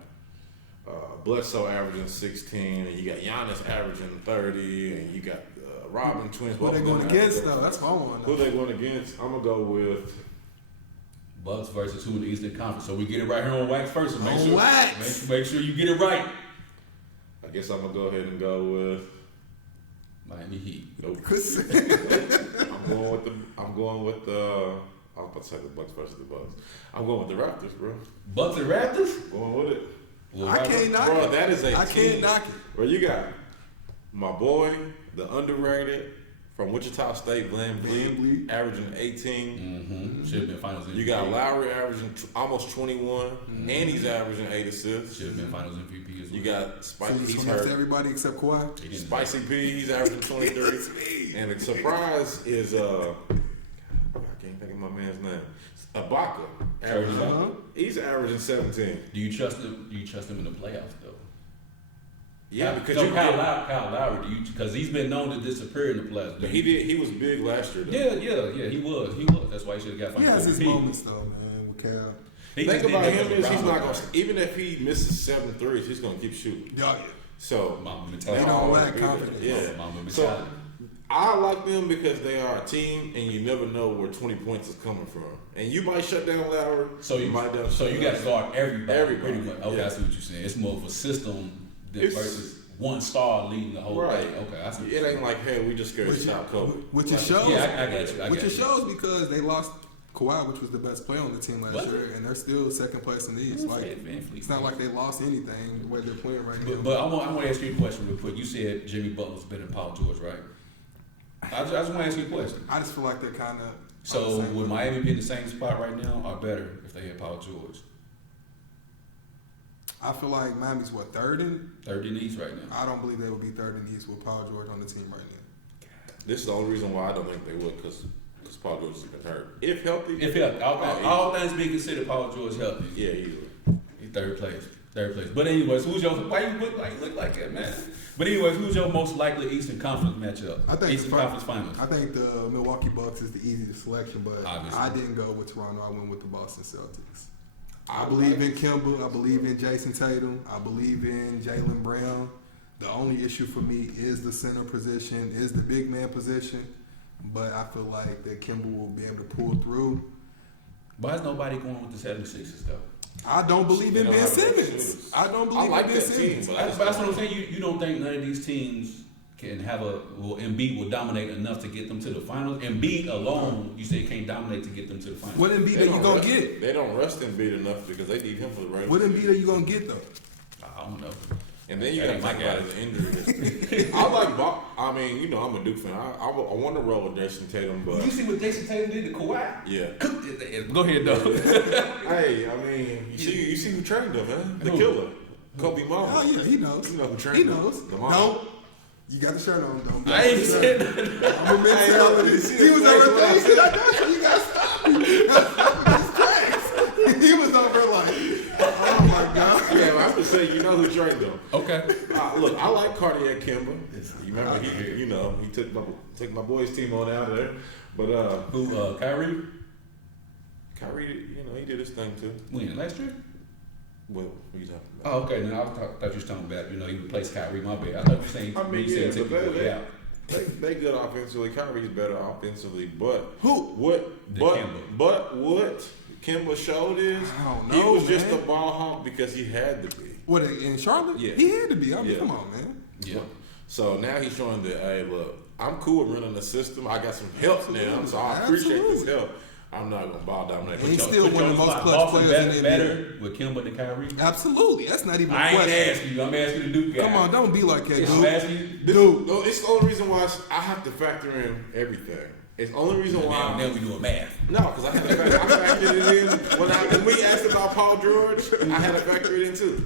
Bledsoe averaging 16, and you got Giannis averaging 30, and you got Robin twins. Who they going against though? That's what I want to Who know. they going against? I'm gonna go with. Bucks versus who in the Eastern Conference. So we get it right here on Wax first. So make On sure, Wax. Make sure you get it right. I guess I'm gonna go ahead and go with. Miami Heat. Nope. I'm going with the. I was about to say the Bucks versus the Bucks. I'm going with the Raptors, bro. Bucks and Raptors? Going with it. Well, I can't knock Bro, it. that is a I team. can't knock it. Bro, you got my boy, the underrated from Wichita State, Van Vliet, averaging 18. Mm-hmm. Should have been finals MVP. You got Lowry averaging almost 21, and he's averaging 8 assists. Should have been finals MVP as well. You got So Spicy. you He's swing to hurt. everybody except Kawhi. Spicy P, he's averaging 23. And the surprise is I can't think of my man's name. Ibaka. He's averaging 17. Do you trust him? Do you trust him in the playoffs though? Yeah, because so you Kyle get, Lowry, do you? Because he's been known to disappear in the playoffs. but he was big last year. Though. Yeah. He was. That's why he should have got He finals has his MVP. moments though, man. With Cal. He Think just about did him that is he's with not Brown. going to, even if he misses 7 threes, he's going to keep shooting. Yeah. So Mama They mentality. don't always lack be there. confidence. Yeah. Mama So mentality. I like them because they are a team, and you never know where 20 points is coming from. And you might shut down Lowry. So you might down. got to guard everybody. Everybody, Pretty much. Okay, yeah. I see what you're saying. It's more of a system It's- versus one star leading the whole Right. thing. Okay, I see. What It you're ain't like, hey, we just scared to stop Kobe. Which it Like, shows. Yeah, I got you. Which it shows because they lost Kawhi, which was the best player on the team last What? year, and they're still second place in the East. Like, it's not like they lost anything the way they're playing right now. But I want to ask you a question real quick. You said Jimmy Butler's better than Paul George, right? I just want to ask you a question. I just feel like they're kind of. So would Miami be in the same spot right now, or better if they had Paul George? I feel like Miami's third in? Third in the East right now. I don't believe they would be third in the East with Paul George on the team right now. This is the only reason why I don't think they would, because Paul George has been hurt. If healthy. If healthy, all things being considered, Paul George healthy. Yeah, easily. He's third place. But anyways, who's your? Why you look like that, man? But anyways, who's your most likely Eastern Conference matchup? I think Eastern Conference Finals. I think the Milwaukee Bucks is the easiest selection, but Obviously. I didn't go with Toronto. I went with the Boston Celtics. I believe in Kemba. I believe in Jason Tatum. I believe in Jaylen Brown. The only issue for me is the center position, is the big man position. But I feel like that Kemba will be able to pull through. Why is nobody going with the 76ers though? I don't believe in They don't Ben have enough Simmons. shooters. I don't I believe like in Ben that team, Simmons. but I just That's what I'm saying. You don't think none of these teams can have Embiid will dominate enough to get them to the finals? Embiid alone, you say can't dominate to get them to the finals. What Embiid are you going to get? They don't rest Embiid enough because they need him for the regular What Embiid are you going to get, though? I don't know. And then you got to think about his injury. I like Bob. I mean, you know, I'm a Duke fan. I want to roll with Jason Tatum, but you see what Jason Tatum did to Kawhi? Yeah. Go ahead, though. Hey, I mean, you see who trained him, man? The killer, Kobe Mama. Oh yeah, he knows. You know who trained He him? knows. The mom. Don't. You got the shirt on. Don't. I ain't said that. I'm a mentality. He was over there. He said, "You got to stop me." He was over like, "Oh my god." Yeah, I'm just saying, you know who trained him. Okay. Look, I like Cardiac Kimber. You remember he took my boys team on out of there. But who? Kyrie. Kyrie, you know, he did his thing too. When last year? What are you talking about? Oh, okay. No, I thought you was talking about, you know, he replaced Kyrie. My bad. I thought you were saying. I mean, you yeah, said but they good offensively. Kyrie's better offensively, but Kimba. what Kimba showed is I don't he know, was just a man. ball hawk because he had to be. What in Charlotte? Yeah. He had to be. I mean, Yeah. come on, man. Yeah. So now he's showing that, hey, look, I'm cool with running the system. I got some help now, so I appreciate this help. I'm not gonna ball dominate. And he's still one of the most clutch players in the better NBA. with Kimba than Kyrie. Absolutely, that's not even a I ain't question. asking you. I'm asking the Duke guy. Come on, don't be like that, I'm dude. asking you. Dude, No, it's the only reason why I have to factor in everything. It's the only reason why. Now we doing math. No, because I factored it in when we asked about Paul George. I had to factor it in too.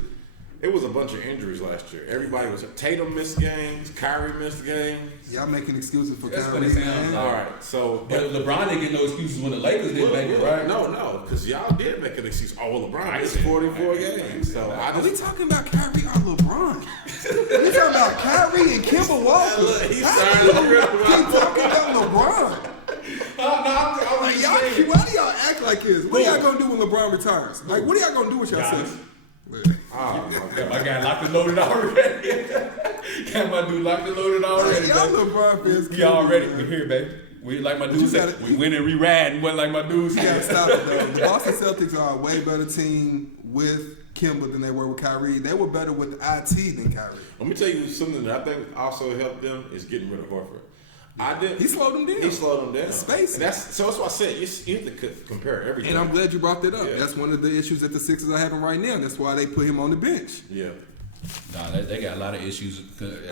It was a bunch of injuries last year. Everybody was Tatum missed games, Kyrie missed games. y'all making excuses for That's what Kyrie, it sounds man. like. All right, so But LeBron didn't get no excuses when the Lakers didn't make it, right? No, because y'all did make an excuse. Oh, well, LeBron missed 44 games. So I Are we just. talking about Kyrie or LeBron? We talking about Kyrie and Kimba Walker. Look, he's How starting you to rip keep talking about LeBron? I'm Like, just y'all, saying. why do y'all act like this? What y'all gonna do when LeBron retires? Like, what are y'all gonna do with yourself? Oh, Got my guy locked and loaded already. Got my dude locked and loaded already. Y'all baby. LeBron fans. We already. We here, baby. We like my dude you said. gotta- We win and re-ride and wasn't like my dude You gotta said. stop it though. The Boston Celtics are a way better team with Kimba than they were with Kyrie. They were better with IT than Kyrie. let me tell you something that I think also helped them is getting rid of Horford. He slowed them down. He slowed them down. Space. And that's why I said you have to compare everything. And I'm glad you brought that up. Yeah. That's one of the issues that the Sixers are having right now. That's why they put him on the bench. Yeah. Nah, they got a lot of issues.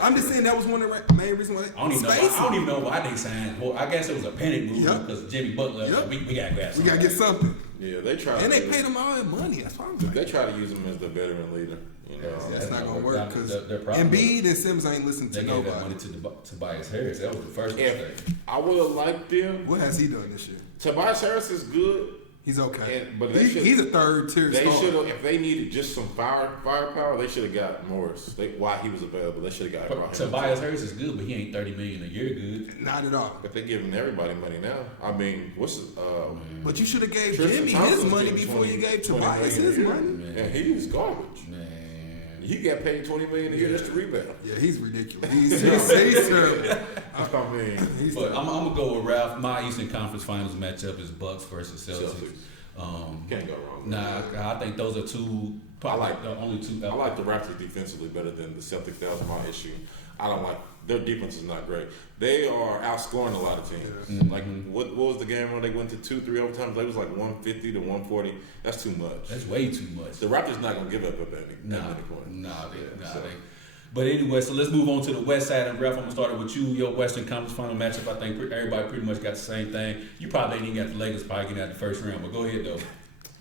I'm just saying that was one of the main reasons why. I don't even know why they signed. Well, I guess it was a panic move Yep. because Jimmy Butler. Yep. We gotta grab We something. gotta get something. Yeah, they try. And they paid him all that money. That's why I'm like, They try to use him as the veteran leader. You know. that's not gonna work because Their problem Embiid and Simmons ain't listening They to gave that nobody. money to Tobias Harris. That was the first If mistake. I would have liked them. What has he done this year? Tobias Harris is good. He's okay. But they He's a third tier They star. should have, if they needed just some firepower, they should have got Morris. While he was available, they should have got him. Tobias Harris is good, but he ain't $30 million a year good. Not at all. But they're giving everybody money now. I mean, But you should have gave Tristan Jimmy Thompson's his money getting before you 20 gave 20 Tobias million his a year. money. And he was garbage. Man. He got paid $20 million a year just to rebound. Yeah, he's ridiculous. He's terrible. I mean, But I'm gonna go with Ralph. My Eastern Conference Finals matchup is Bucks versus Celtics. Can't go wrong with Nah, I think those are two. Probably like- the only two. I like the Raptors defensively better than the Celtics. That was my issue. I don't like their defense is not great. They are outscoring a lot of teams. Like what was the game when they went to 2-3 overtimes? They was like 150 to 140. That's too much. That's way too much. The Raptors not gonna give up that many points. But anyway, so let's move on to the West side. And Ralph, I'm gonna start with you. Your Western Conference Final matchup. I think everybody pretty much got the same thing. You probably ain't even got the Lakers probably getting out the first round, but go ahead though.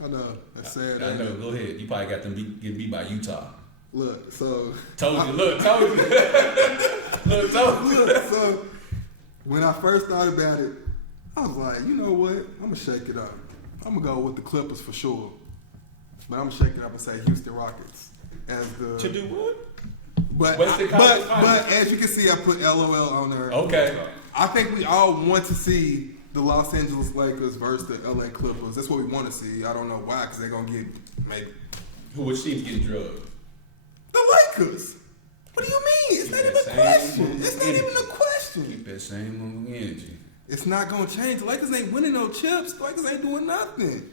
I know. That's sad. I know. Go ahead. You probably got them getting beat by Utah. Look, so. Told you. Look, told you. Look, told you. Look, so when I first thought about it, I was like, you know what? I'm gonna shake it up. I'm gonna go with the Clippers for sure, but I'm gonna shake it up and say Houston Rockets as the. To do what? But Western Conference Finals. but as you can see, I put LOL on there. Okay. I think we all want to see the Los Angeles Lakers versus the LA Clippers. That's what we want to see. I don't know why, because they're gonna get maybe Which team's getting drugged? the Lakers. What do you mean? It's not even a question. It's not even a question. Keep that same energy. It's not gonna change. The Lakers ain't winning no chips. The Lakers ain't doing nothing.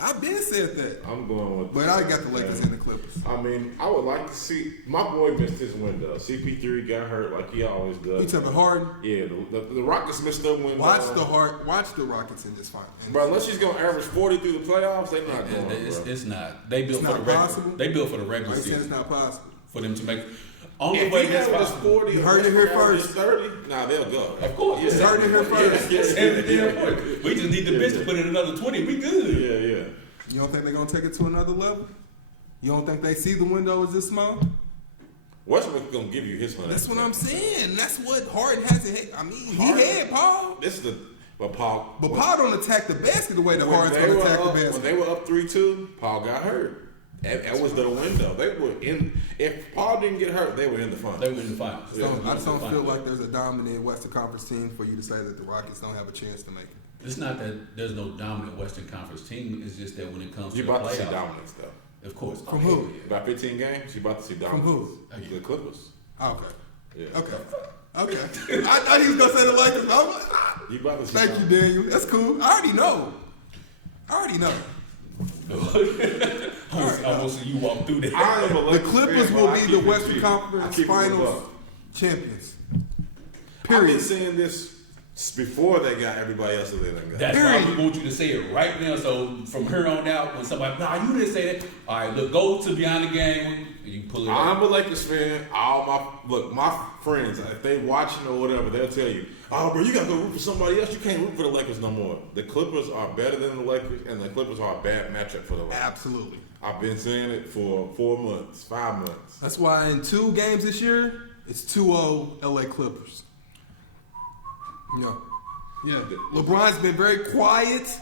I've been said that. I'm going with. But I got the Lakers and the Clippers. I mean, I would like to see. My boy missed his window. CP3 got hurt like he always does. You talking about Harden? Yeah, the Rockets missed their window. Watch the Rockets in this fight. Bro, unless he's gonna average 40 through the playoffs, they're not going. It's not. They built It's for not the possible? regular. They built for the regular I said season. it's not possible. for them to make. Only If way he that's averages possible. 40, You heard it here averages first. 30. Nah, they'll go. Of course. You heard it here first. We just need the bench to put in another 20. We good. Yeah. You don't think they're gonna take it to another level? You don't think they see the window is this small? Westbrook gonna give you his 100. That's what I'm saying. That's what Harden hasn't. I mean, he had Paul, This is Paul. but Paul don't attack the basket the way the Harden's they gonna were attack the up, when basket. they were up 3-2, Paul got hurt. That was the window. They were in. If Paul didn't get hurt, they were in the finals. They were in the finals. I just don't feel like there's a dominant Western Conference team for you to say that the Rockets don't have a chance to make it. It's not that there's no dominant Western Conference team. It's just that when it comes You to the about to see playoffs, dominance though. of course. From who? About 15 games, you about to see dominance. From who? The Clippers. Okay. Yeah. Okay. I thought he was gonna say the Lakers. I'm like, You about to see thank you, Daniel. That's cool. I already know. I want to see you walk through that. I am a The Lakers Clippers fan, will but I be keep the it Western G. I Conference keep it Finals above. champions. I've been Period. saying this before they got everybody else that they done got. That's Period. why we want you to say it right now. So from here on out, when somebody, nah, you didn't say that. All right, look, go to Beyond the Game. You pull it up. I'm a Lakers fan. My friends, if they watching or whatever, they'll tell you, oh, bro, you gotta go root for somebody else. You can't root for the Lakers no more. The Clippers are better than the Lakers, and the Clippers are a bad matchup for the Lakers. Absolutely. I've been saying it for 4 months, 5 months. That's why in 2 games this year, it's 2-0 LA Clippers. Yeah. LeBron's been very quiet.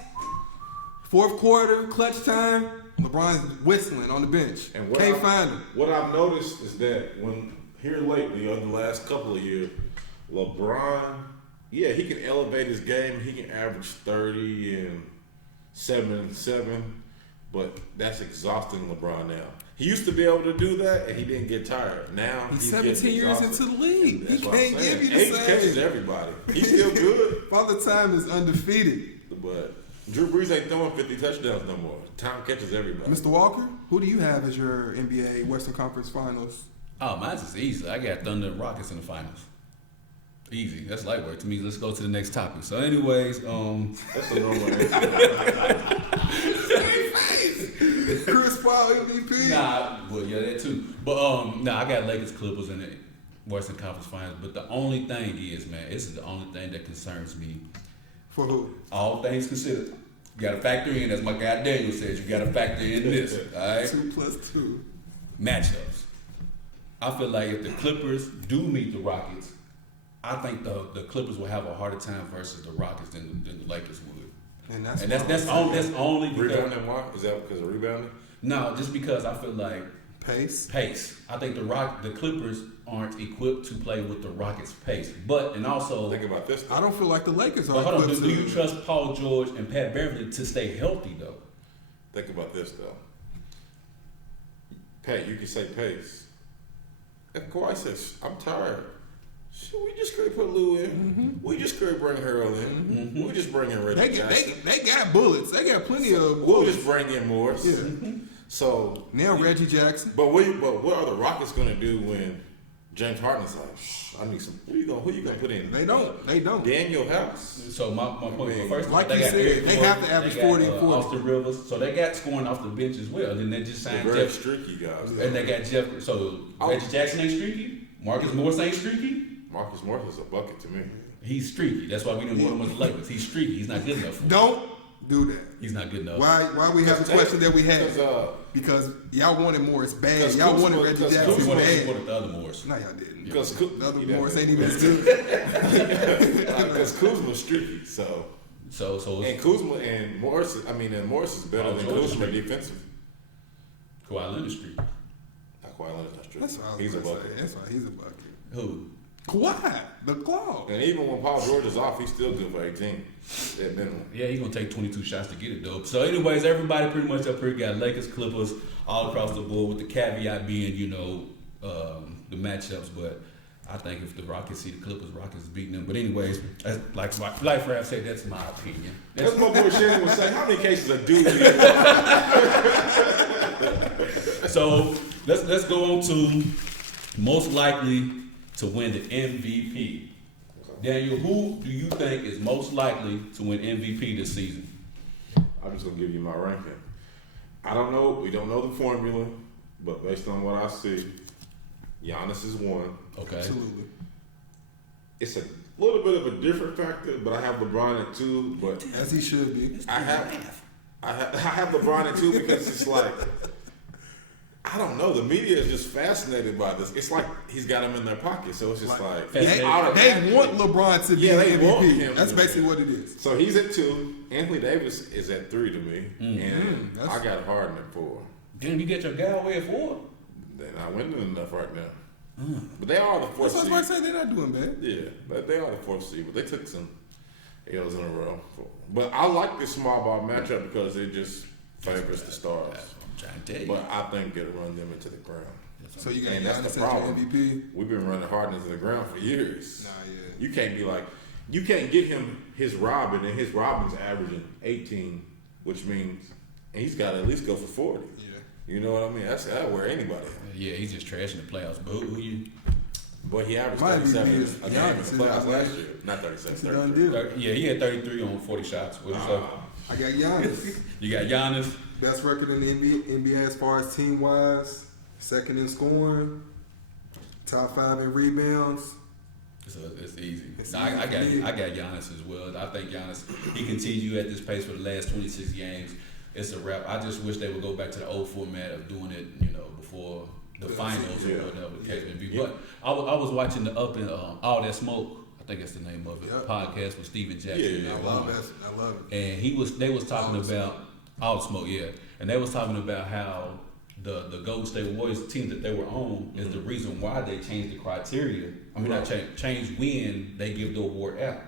4th quarter, clutch time. LeBron's whistling on the bench. And Can't find him. What I've noticed is that when here lately, over the last couple of years, LeBron, yeah, he can elevate his game. He can average 30 and 7 and 7, but that's exhausting LeBron now. He used to be able to do that, and he didn't get tired. Now He's getting 17 years exhausted. into the league. That's He what I'm can't saying. give you And the he same. catches everybody. He's still good, Father Time is undefeated. but Drew Brees ain't throwing 50 touchdowns no more. Tom catches everybody. Mr. Walker, who do you have as your NBA Western Conference Finals? Oh, mine's is easy. I got Thunder and Rockets in the finals. Easy. That's lightweight to me. Let's go to the next topic. So, anyways, That's a normal answer. Chris Paul MVP. well, yeah, that too. But I got Lakers, Clippers in the Western Conference Finals. But the only thing is, man, this is the only thing that concerns me. For who? All things considered, you got to factor in, as my guy Daniel says, you got to factor in this. All right, 2 + 2. matchups. I feel like if the Clippers do meet the Rockets, I think the Clippers will have a harder time versus the Rockets than the Lakers would. And that's only because, Rebounding, why? Is that because of rebounding? no, just because I feel like pace. I think the Clippers aren't equipped to play with the Rockets' pace. And also, Think about this. I don't feel like the Lakers are. but hold on, equipped do to- you trust Paul George and Pat Beverly to stay healthy though? Think about this though. Pat, you can say pace. If Kawhi says, I'm tired. Shit, we just could put Lou in. Mm-hmm. We just could bring Harold in. We just bring in Reggie Jackson. They got bullets. They got plenty of We'll bullets. just bring in Morris. Yeah. So Now Reggie Jackson. But what are the Rockets gonna do when James Harden's like, I need some. Who you gonna put in? They don't. Daniel House. So my point is, first, like they you got said, Eric they Gordon, have to average they got, 40 and 40. Austin Rivers, so they got scoring off the bench as well. And then they just They're signed very Jeff, streaky guys. and they got Jeff. So Reggie Jackson ain't streaky. Marcus Morris ain't streaky. Marcus Morris is a bucket to me. He's streaky. That's why we didn't want him with the Lakers. He's streaky. He's not good enough. For him. Don't do that. He's not good enough. Why we have the question that we had? Because y'all wanted Morris bad. Y'all wanted Reggie Jackson We bad. wanted the other Morris. No, y'all didn't. Because The other Morris ain't even as good. Because Kuzma's streaky, so and Kuzma and Morris. And Morris is better than Kuzma defensive. Kawhi Leonard streaky. Kawhi Leonard's not streaky. That's what I was He's a gonna bucket. say. That's why he's a bucket. Who? Kawhi, the claw. And even when Paul George is off, he's still good for 18 at minimum. Yeah, he's gonna take 22 shots to get it though. So, anyways, everybody pretty much up here got Lakers, Clippers all across the board, with the caveat being, the matchups. But I think if the Rockets see the Clippers, Rockets beating them. But anyways, like Rap said, that's my opinion. That's what my boy Shannon was saying. How many cases of dude? So let's go on to most likely to win the MVP. Daniel, who do you think is most likely to win MVP this season? I'm just gonna give you my ranking. I don't know. We don't know the formula, but based on what I see, Giannis is one. Okay. Absolutely. It's a little bit of a different factor, but I have LeBron at 2. But As he should be. I have LeBron at 2 because it's like, I don't know. The media is just fascinated by this. It's like he's got him in their pocket, so it's just like They want LeBron to be Yeah, they the want MVP. him That's to basically be. what it is. So he's at 2. Anthony Davis is at 3 to me, and that's- I got Harden at 4. Then you get your guy away at 4. They're not winning enough right now. But they are the fourth That's what I was seed. about to say. They're not doing bad. Yeah, but they are the 4th seed, but they took some L's in a row. But I like this small ball matchup because it just favors the stars. I'm trying to tell you. But I think it'll run them into the ground. So you got And that's Giannis the as your problem. MVP. We've been running Harden into the ground for years. Nah, yeah. You can't be like, you can't get him his Robin, and his Robin's averaging 18, which means, and he's got to at least go for 40. Yeah. You know what I mean? That's where anybody. Yeah, he's just trash in the playoffs. But who you? But he averaged My 37 MVP is a game in the Giannis. playoffs last year. Not 37, It's a done 33. deal. Yeah, he had 33 on 40 shots. What's up? I got Giannis. You got Giannis. Best record in the NBA as far as team wise. Second in scoring. Top 5 in rebounds. It's easy. It's No, I easy. got Giannis as well. I think Giannis, he continue at this pace for the last 26 games. It's a wrap. I just wish they would go back to the old format of doing it, before the finals or whatever the case may be. But I was watching the Up and All That Smoke. I think that's the name of it. Yep. Podcast with Steven Jackson. Yeah, I love that. I love it. And they was talking about All the Smoke, yeah. And they was talking about how the Golden State Warriors team that they were on is the reason why they changed the criteria. I mean, not change when they give the award out.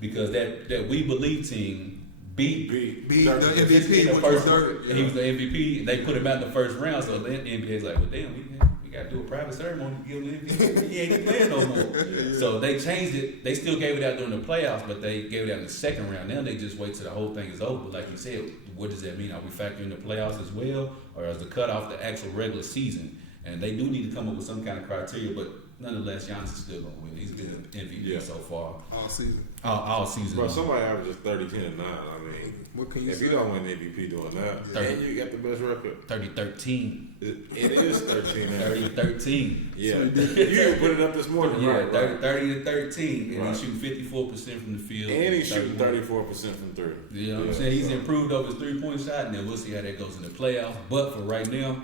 Because that We Believe team beat Be the MVP, in the which was first, third. and he was the MVP. And they put him out in the first round. So then the NBA's like, well, damn, we got to do a private ceremony to give him the MVP. He ain't even playing no more. So they changed it. They still gave it out during the playoffs, but they gave it out in the second round. Now they just wait till the whole thing is over. Like you said, what does that mean? Are we factoring the playoffs as well, or is the cutoff the actual regular season? And they do need to come up with some kind of criteria, but nonetheless, Giannis is still going to win. He's been an MVP so far. All season. All season. Bro, somebody averages 30, 10, and 9. I mean, What can you if say? you don't win the MVP doing that, and you got the best record. 30-13. It is 13. 30-13. Yeah. You even put it up this morning, Yeah, right? 30-13. And Right. he's shooting 54% from the field. And he's shooting 31. 34% from 3. You know what I'm saying? He's improved over his 3-point shot, and then we'll see how that goes in the playoffs. But for right now,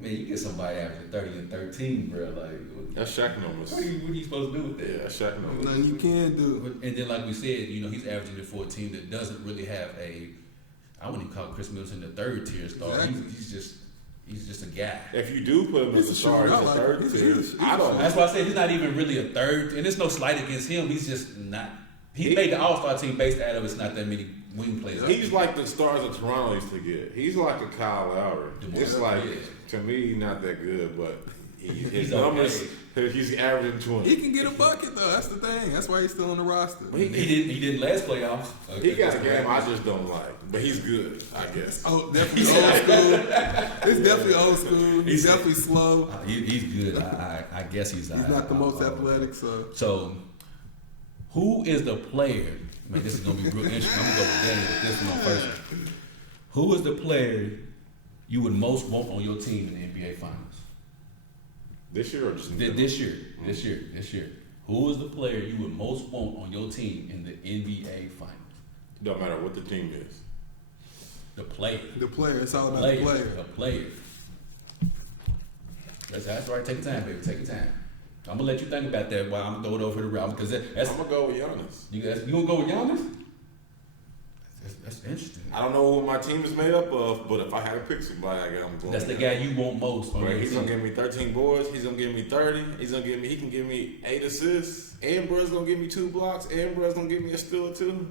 man, you get somebody averaging 30-13, bro. Like, That's Shaq numbers. what are you supposed to do with that? Yeah, that's Shaq numbers. Nothing you can do. And then, like we said, he's averaging it for a team that doesn't really have I wouldn't even call Chris Middleton the third tier star. Exactly. He's just a guy. If you do put him as a star, he's a third tier. I don't. That's why I said he's not even really a third, and it's no slight against him. He's just not. He made the All-Star team based out of it's not that many wing players. He's like the stars of Toronto used to get. He's like a Kyle Lowry. It's like, to me, not that good, but his numbers, he's averaging 20. He can get a bucket though. That's the thing. That's why he's still on the roster. He didn't last playoffs. He got a game I just don't like, but he's good, I guess. Oh, definitely old school. It's definitely old school. He's definitely slow. He's good. I guess he's not the most athletic, so. So, who is the player? Man, this is gonna be real interesting. I'm gonna go with Danny with this one first. Who is the player you would most want on your team in the NBA Finals? This year or just This year. Who is the player you would most want on your team in the NBA Finals? Don't matter what the team is. The player. The player. It's all about the player. The player. That's right. Take your time, baby. Take your time. I'm gonna let you think about that while I'm throwing it over the route because that's. I'm gonna go with Giannis. You gonna go with Giannis? That's interesting. I don't know what my team is made up of, but if I had to pick somebody, I'm going. That's the guy you want most on your He's team. gonna give me 13 boards. He's gonna give me 30. He can give me 8 assists. And bro's gonna give me 2 blocks. And bro's gonna give me a steal or 2.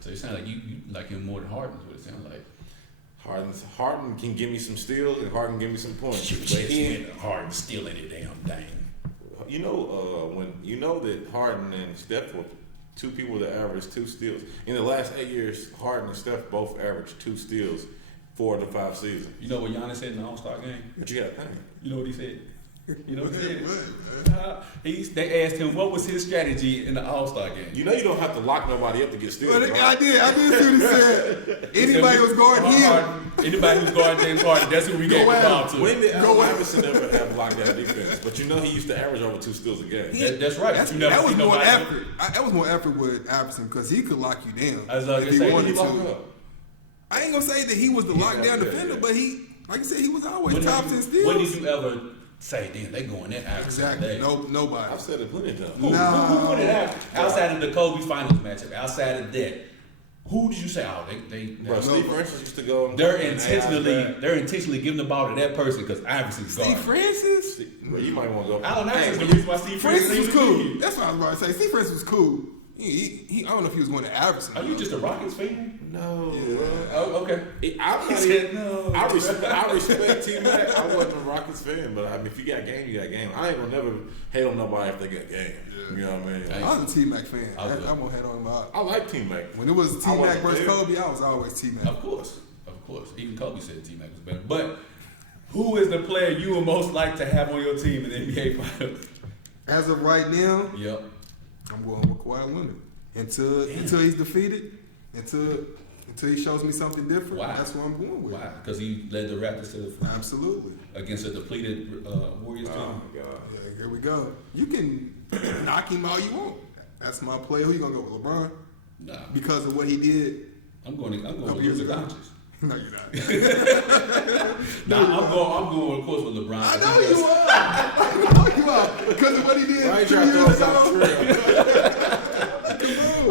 So you sound like you like him more than Harden. Is what it sounds like. Harden can give me some steals and Harden can give me some points. Harden stealing it damn thing. You know, when you know that Harden and Steph were 2 people that averaged 2 steals in the last 8 years. Harden and Steph both averaged 2 steals 4 of the 5 seasons. You know what Giannis said in the All-Star game? But you got to think. You know what he said? You know what I'm saying? They asked him what was his strategy in the All-Star game. You know you don't have to lock nobody up to get steals. But right? I did see what he said. Anybody who's guarding him. Anybody who's guarding James Harden, that's who we gave the ball to. When did Allen Iverson ever have lockdown defense? But you know he used to average over 2 steals a game. That's right. That was more effort. That was more effort with Iverson because he could lock you down if he wanted to. I ain't gonna say that he was the lockdown defender, but he, like I said, he was always top 10 steals. When did you ever say, damn, they going that Iverson Exactly. today? Nobody. I've said it plenty of times. Who put it out? Outside of the Kobe Finals matchup, outside of that, who did you say? Oh, they Bro, Steve Francis used to go. They're intentionally giving the ball to that person because Iverson's guard. Steve Francis? Bro, you might want to go. Allen Iverson's the reason why Steve Francis was cool. That's what I was about to say. Steve Francis was cool. I don't know if he was going to Iverson. Are you just a Rockets fan? No. Oh, okay. I'm not even, no. I respect T-Mac. I wasn't a Rockets fan, but I mean, if you got game, you got game. I ain't gonna never hate on nobody if they got game. Yeah. You know what I mean? I was a T-Mac fan. I won't hate on him. I like T-Mac. When it was T-Mac versus Kobe, I was always T-Mac. Of course. Even Kobe said T-Mac was better. But who is the player you would most like to have on your team in the NBA Finals? As of right now, yep. I'm going with Kawhi Leonard. Until he's defeated, until he shows me something different, that's what I'm going with. Why? Because he led the Raptors to the finals. Absolutely. Against a depleted Warriors team. Oh, my God. Yeah, here we go. You can knock him all you want. That's my player. Who you going to go with, LeBron? Nah. Because of what he did? I'm going with Luka Doncic. No, you're not. I'm going, of course, with LeBron. I know you are. Because of what he did 2 years ago.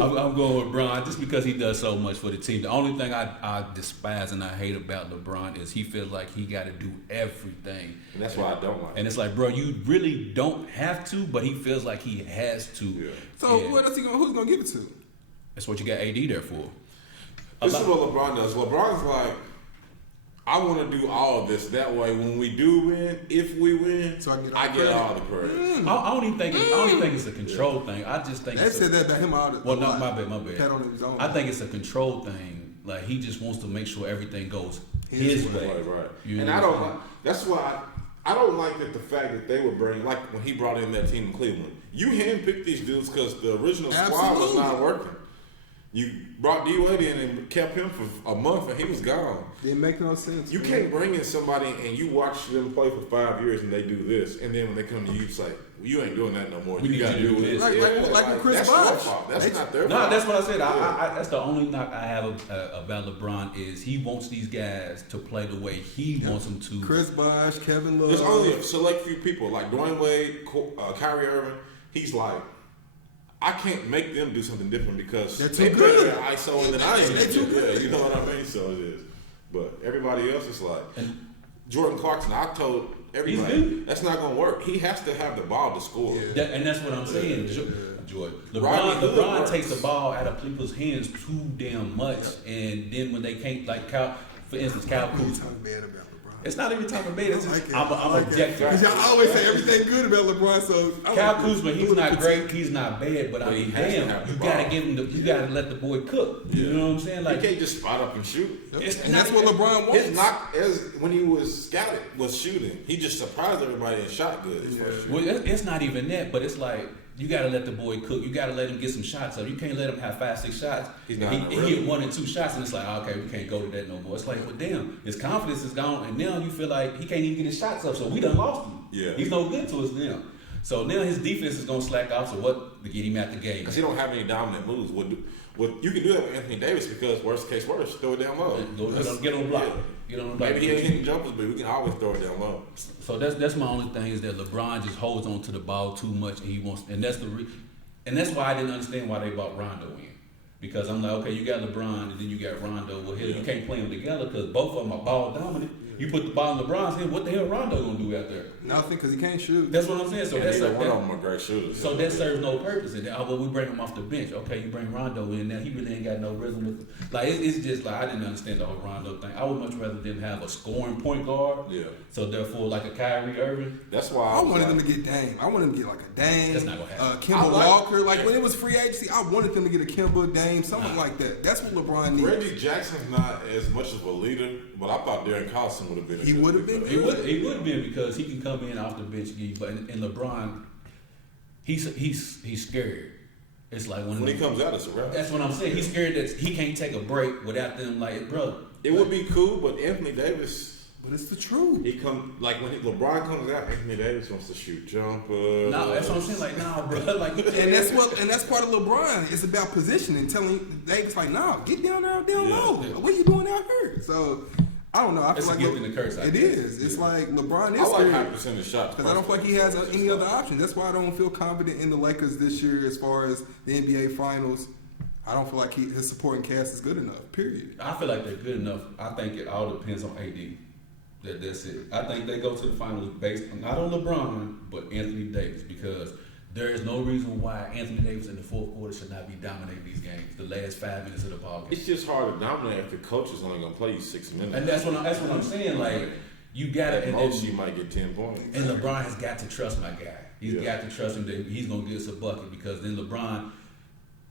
I'm going with LeBron just because he does so much for the team. The only thing I despise and I hate about LeBron is he feels like he got to do everything. And that's why I don't like. And it's like, bro, you really don't have to, but he feels like he has to. Yeah. So who's going to give it to? That's what you got AD there for. This is what LeBron does. LeBron's like, I want to do all of this. That way, when we do win, if we win, so I get all the credit. I don't even think it's a control thing. I just think they said that about him all the Well, no, my bad. Pat on his own. I think it's a control thing. Like he just wants to make sure everything goes his way. Right. You and I don't like. That's why I don't like that the fact that they were bringing, like when he brought in that team in Cleveland. You handpicked these dudes because the original squad was not working. You brought D-Wade in and kept him for a month and he was gone. Didn't make no sense. You can't bring in somebody and you watch them play for 5 years and they do this, and then when they come to you, it's like, well, you ain't doing that no more. You got to do this. Like with Chris Bosh. Bosh. That's not their fault. No, that's what I said. I that's the only knock I have about LeBron is he wants these guys to play the way he wants them to. Chris Bosh, Kevin Love. There's only a select few people like Dwayne Wade, Kyrie Irving. He's like, I can't make them do something different because they're too good. ISO and then I am. They're too good. Yeah, you know what I mean? So it is. But everybody else is like, Jordan Clarkson, I told everybody, that's not going to work. He has to have the ball to score. Yeah. And that's what I'm saying, Jordan. LeBron takes the ball out of people's hands too damn much. And then when they can't, like, for instance, Kyle Kuzma. It's not even talking bad. It's just, I'm objective. Because y'all always say everything good about LeBron. So Kyle Kuzma, he's not great. He's not bad. But I mean, damn, you gotta give him. You gotta let the boy cook. You know what I'm saying? Like you can't just spot up and shoot. And that's what LeBron wants. His knock, when he was scouted, was shooting. He just surprised everybody and shot good. Well, it's not even that. But it's like you gotta let the boy cook. You gotta let him get some shots up. You can't let him have 5-6 shots. He hit 1 and 2 shots, and it's like, okay, we can't go to that no more. It's like, well, damn, his confidence is gone, and now you feel like he can't even get his shots up. So we done lost him. Yeah, he's no good to us now. So now his defense is gonna slack off. So what to get him out the game? Because he don't have any dominant moves. What you can do that with Anthony Davis because worst case worst, throw it down low. Get on the block. Get on the block. Maybe he ain't hitting jumpers, but we can always throw it down low. So that's my only thing is that LeBron just holds on to the ball too much, and he wants, and that's and that's why I didn't understand why they brought Rondo in. Because I'm like, okay, you got LeBron and then you got Rondo. Well, you can't play them together because both of them are ball dominant. You put the ball in LeBron's hand, what the hell Rondo gonna do out there? Nothing, because he can't shoot. That's what I'm saying. So that's one of them are great shooters. So that serves no purpose. And then, we bring him off the bench. Okay, you bring Rondo in now. He really ain't got no rhythm with it's just like I didn't understand the whole Rondo thing. I would much rather them have a scoring point guard. Yeah. So therefore, like a Kyrie Irving. That's why I wanted them to get Dame. I wanted them to get like a Dame. That's not gonna happen. Kemba Walker. Like when it was free agency, I wanted them to get a Kemba, Dame, something like that. That's what LeBron needs. Reggie Jackson's not as much of a leader, but I thought Darren Collison Thompson would have been. He would have been. He would have been because he can come in off the bench, but in LeBron, he's scared. It's like when he comes out, it's a wrap. That's what I'm saying. He's scared that he can't take a break without them. Like, bro, it would be cool, but Anthony Davis. But it's the truth. He come like when LeBron comes out, Anthony Davis wants to shoot jumpers. No, that's what I'm saying. Like, nah, bro. Like, and that's part of LeBron. It's about positioning, telling Davis like, nah, get down there, down low. What are you doing out here? So I don't know. I feel like a gift and a curse. It is. It's like LeBron is. I like high percentage shots because I don't feel like he has any other option. That's why I don't feel confident in the Lakers this year as far as the NBA Finals. I don't feel like his supporting cast is good enough. Period. I feel like they're good enough. I think it all depends on AD. That's it. I think they go to the finals based not on LeBron, but Anthony Davis, because there is no reason why Anthony Davis in the fourth quarter should not be dominating these games, the last 5 minutes of the ball game. It's just hard to dominate if the coach is only going to play you 6 minutes. And that's what I'm saying. Like, you got to. Most you might get 10 points. And LeBron has got to trust my guy. He's got to trust him that he's going to get us a bucket, because then LeBron,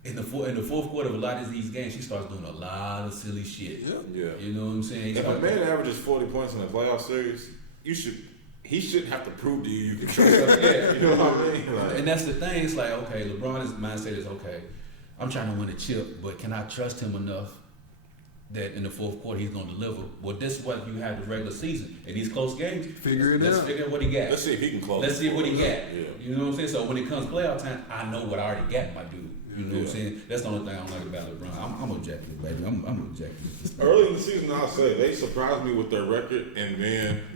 in the fourth quarter of a lot of these games, he starts doing a lot of silly shit. Yeah. You know what I'm saying? If a man averages 40 points in a playoff series, he shouldn't have to prove to you can trust him. You know what I mean? Like, and that's the thing. It's like, okay, LeBron's mindset is, okay, I'm trying to win a chip, but can I trust him enough that in the fourth quarter he's going to deliver? Well, this is what you have the regular season. In these close games, let's figure out what he got. Let's see if he can close. Let's see what he got. Yeah. You know what I'm saying? So when it comes playoff time, I know what I already got, my dude. You know what I'm saying? That's the only thing I don't like about LeBron. I'm objective, baby. I'm objective. Early in the season, I'll say they surprised me with their record,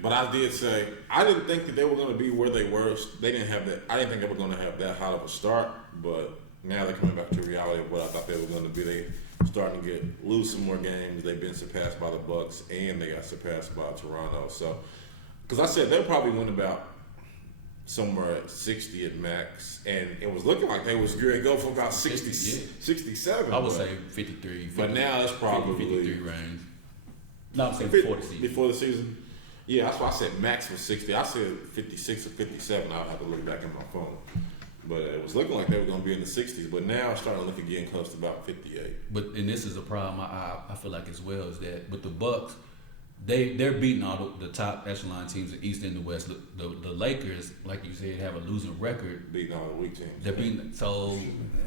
but I did say I didn't think that they were going to be where they were. They didn't have that. I didn't think they were going to have that hot of a start. But now they're coming back to reality of what I thought they were going to be. They starting to lose some more games. They've been surpassed by the Bucks, and they got surpassed by Toronto. So, because I said they'll probably win about somewhere at 60 at max, and it was looking like they was going to go for about 60, 67. I would say 53. But now it's probably 53 range. No, I'm saying before the season. Before the season? Yeah, that's why I said max was 60. I said 56 or 57. I'll have to look back at my phone. But it was looking like they were going to be in the 60s, but now it's starting to look again close to about 58. But and this is a problem I feel like as well, is that with the Bucks, they're beating all the top echelon teams, the East and the West. The Lakers, like you said, have a losing record. Beating all the weak teams. They're beating, so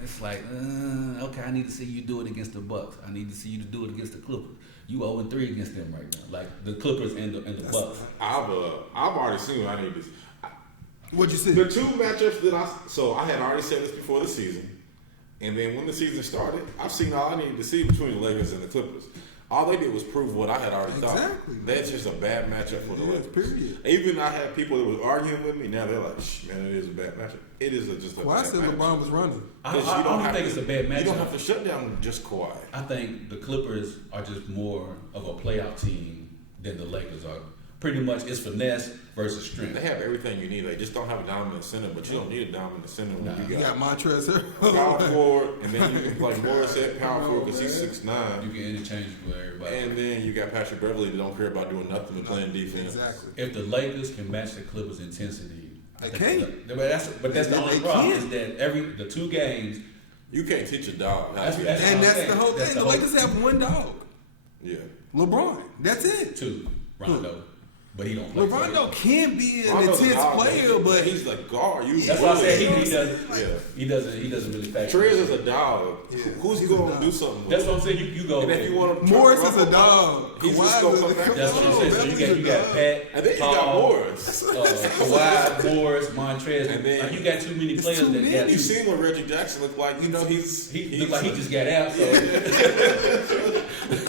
it's like, okay, I need to see you do it against the Bucks. I need to see you to do it against the Clippers. You 0-3 against them right now, like the Clippers and the Bucks. I've already seen what I need to see. What'd you see? The two matchups that I had already said this before the season, and then when the season started, I've seen all I needed to see between the Lakers and the Clippers. All they did was prove what I had already thought. That's just a bad matchup for the Lakers. Period. Even I had people that was arguing with me. Now they're like, man, it is a bad matchup. It is just a bad matchup. Well, I said LeBron was running. I don't think it's a bad matchup. You don't have to shut down just Kawhi. I think the Clippers are just more of a playoff team than the Lakers are. Pretty much, it's finesse versus strength. They have everything you need. They just don't have a dominant center, but you don't need a dominant center when you got Montrezl power forward, and then you can play Morris at power forward because he's 6'9". You can interchange with everybody. And then you got Patrick Beverly that don't care about doing nothing but playing defense. Exactly. If the Lakers can match the Clippers' intensity, they can't. But that's the only problem is that the two games, you can't teach a dog. That's the whole thing. The Lakers have one dog. Yeah. LeBron. That's it. Two. Rondo. But he don't play. Rondo can be an intense player, but he's the guard. That's why I said he doesn't really factor. Trez is a dog. Who's he going to do something with? That's what I'm saying. You go. And if you want to Morris is a dog. He's just going to come back. That's what I'm saying. So you got Pat. And then you got Morris. Kawhi, Morris, Montrez. And then you got too many players that got. You seen what Reggie Jackson looked like? You know he looked like he just got out. So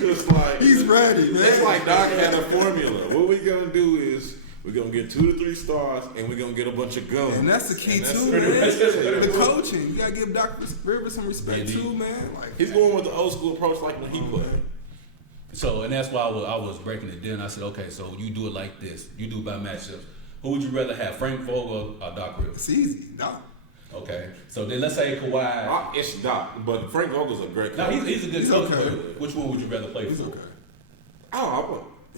it's like he's ready. Man. It's like Doc had a formula. What we gonna do is we're gonna get 2 to 3 stars, and we're gonna get a bunch of guns. And that's the key too, man. The coaching. You gotta give Doc Rivers some respect too, man. Like he's going with the old school approach, like when he played. So, and that's why I was breaking it down. I said, okay, so you do it like this. You do it by matchups. Who would you rather have, Frank Vogel or Doc Rivers? It's easy, Doc. Okay, so then let's say Kawhi. It's Doc, but Frank Vogel's a great coach. No, he's a good coach. Okay. Which one would you rather play for? Okay.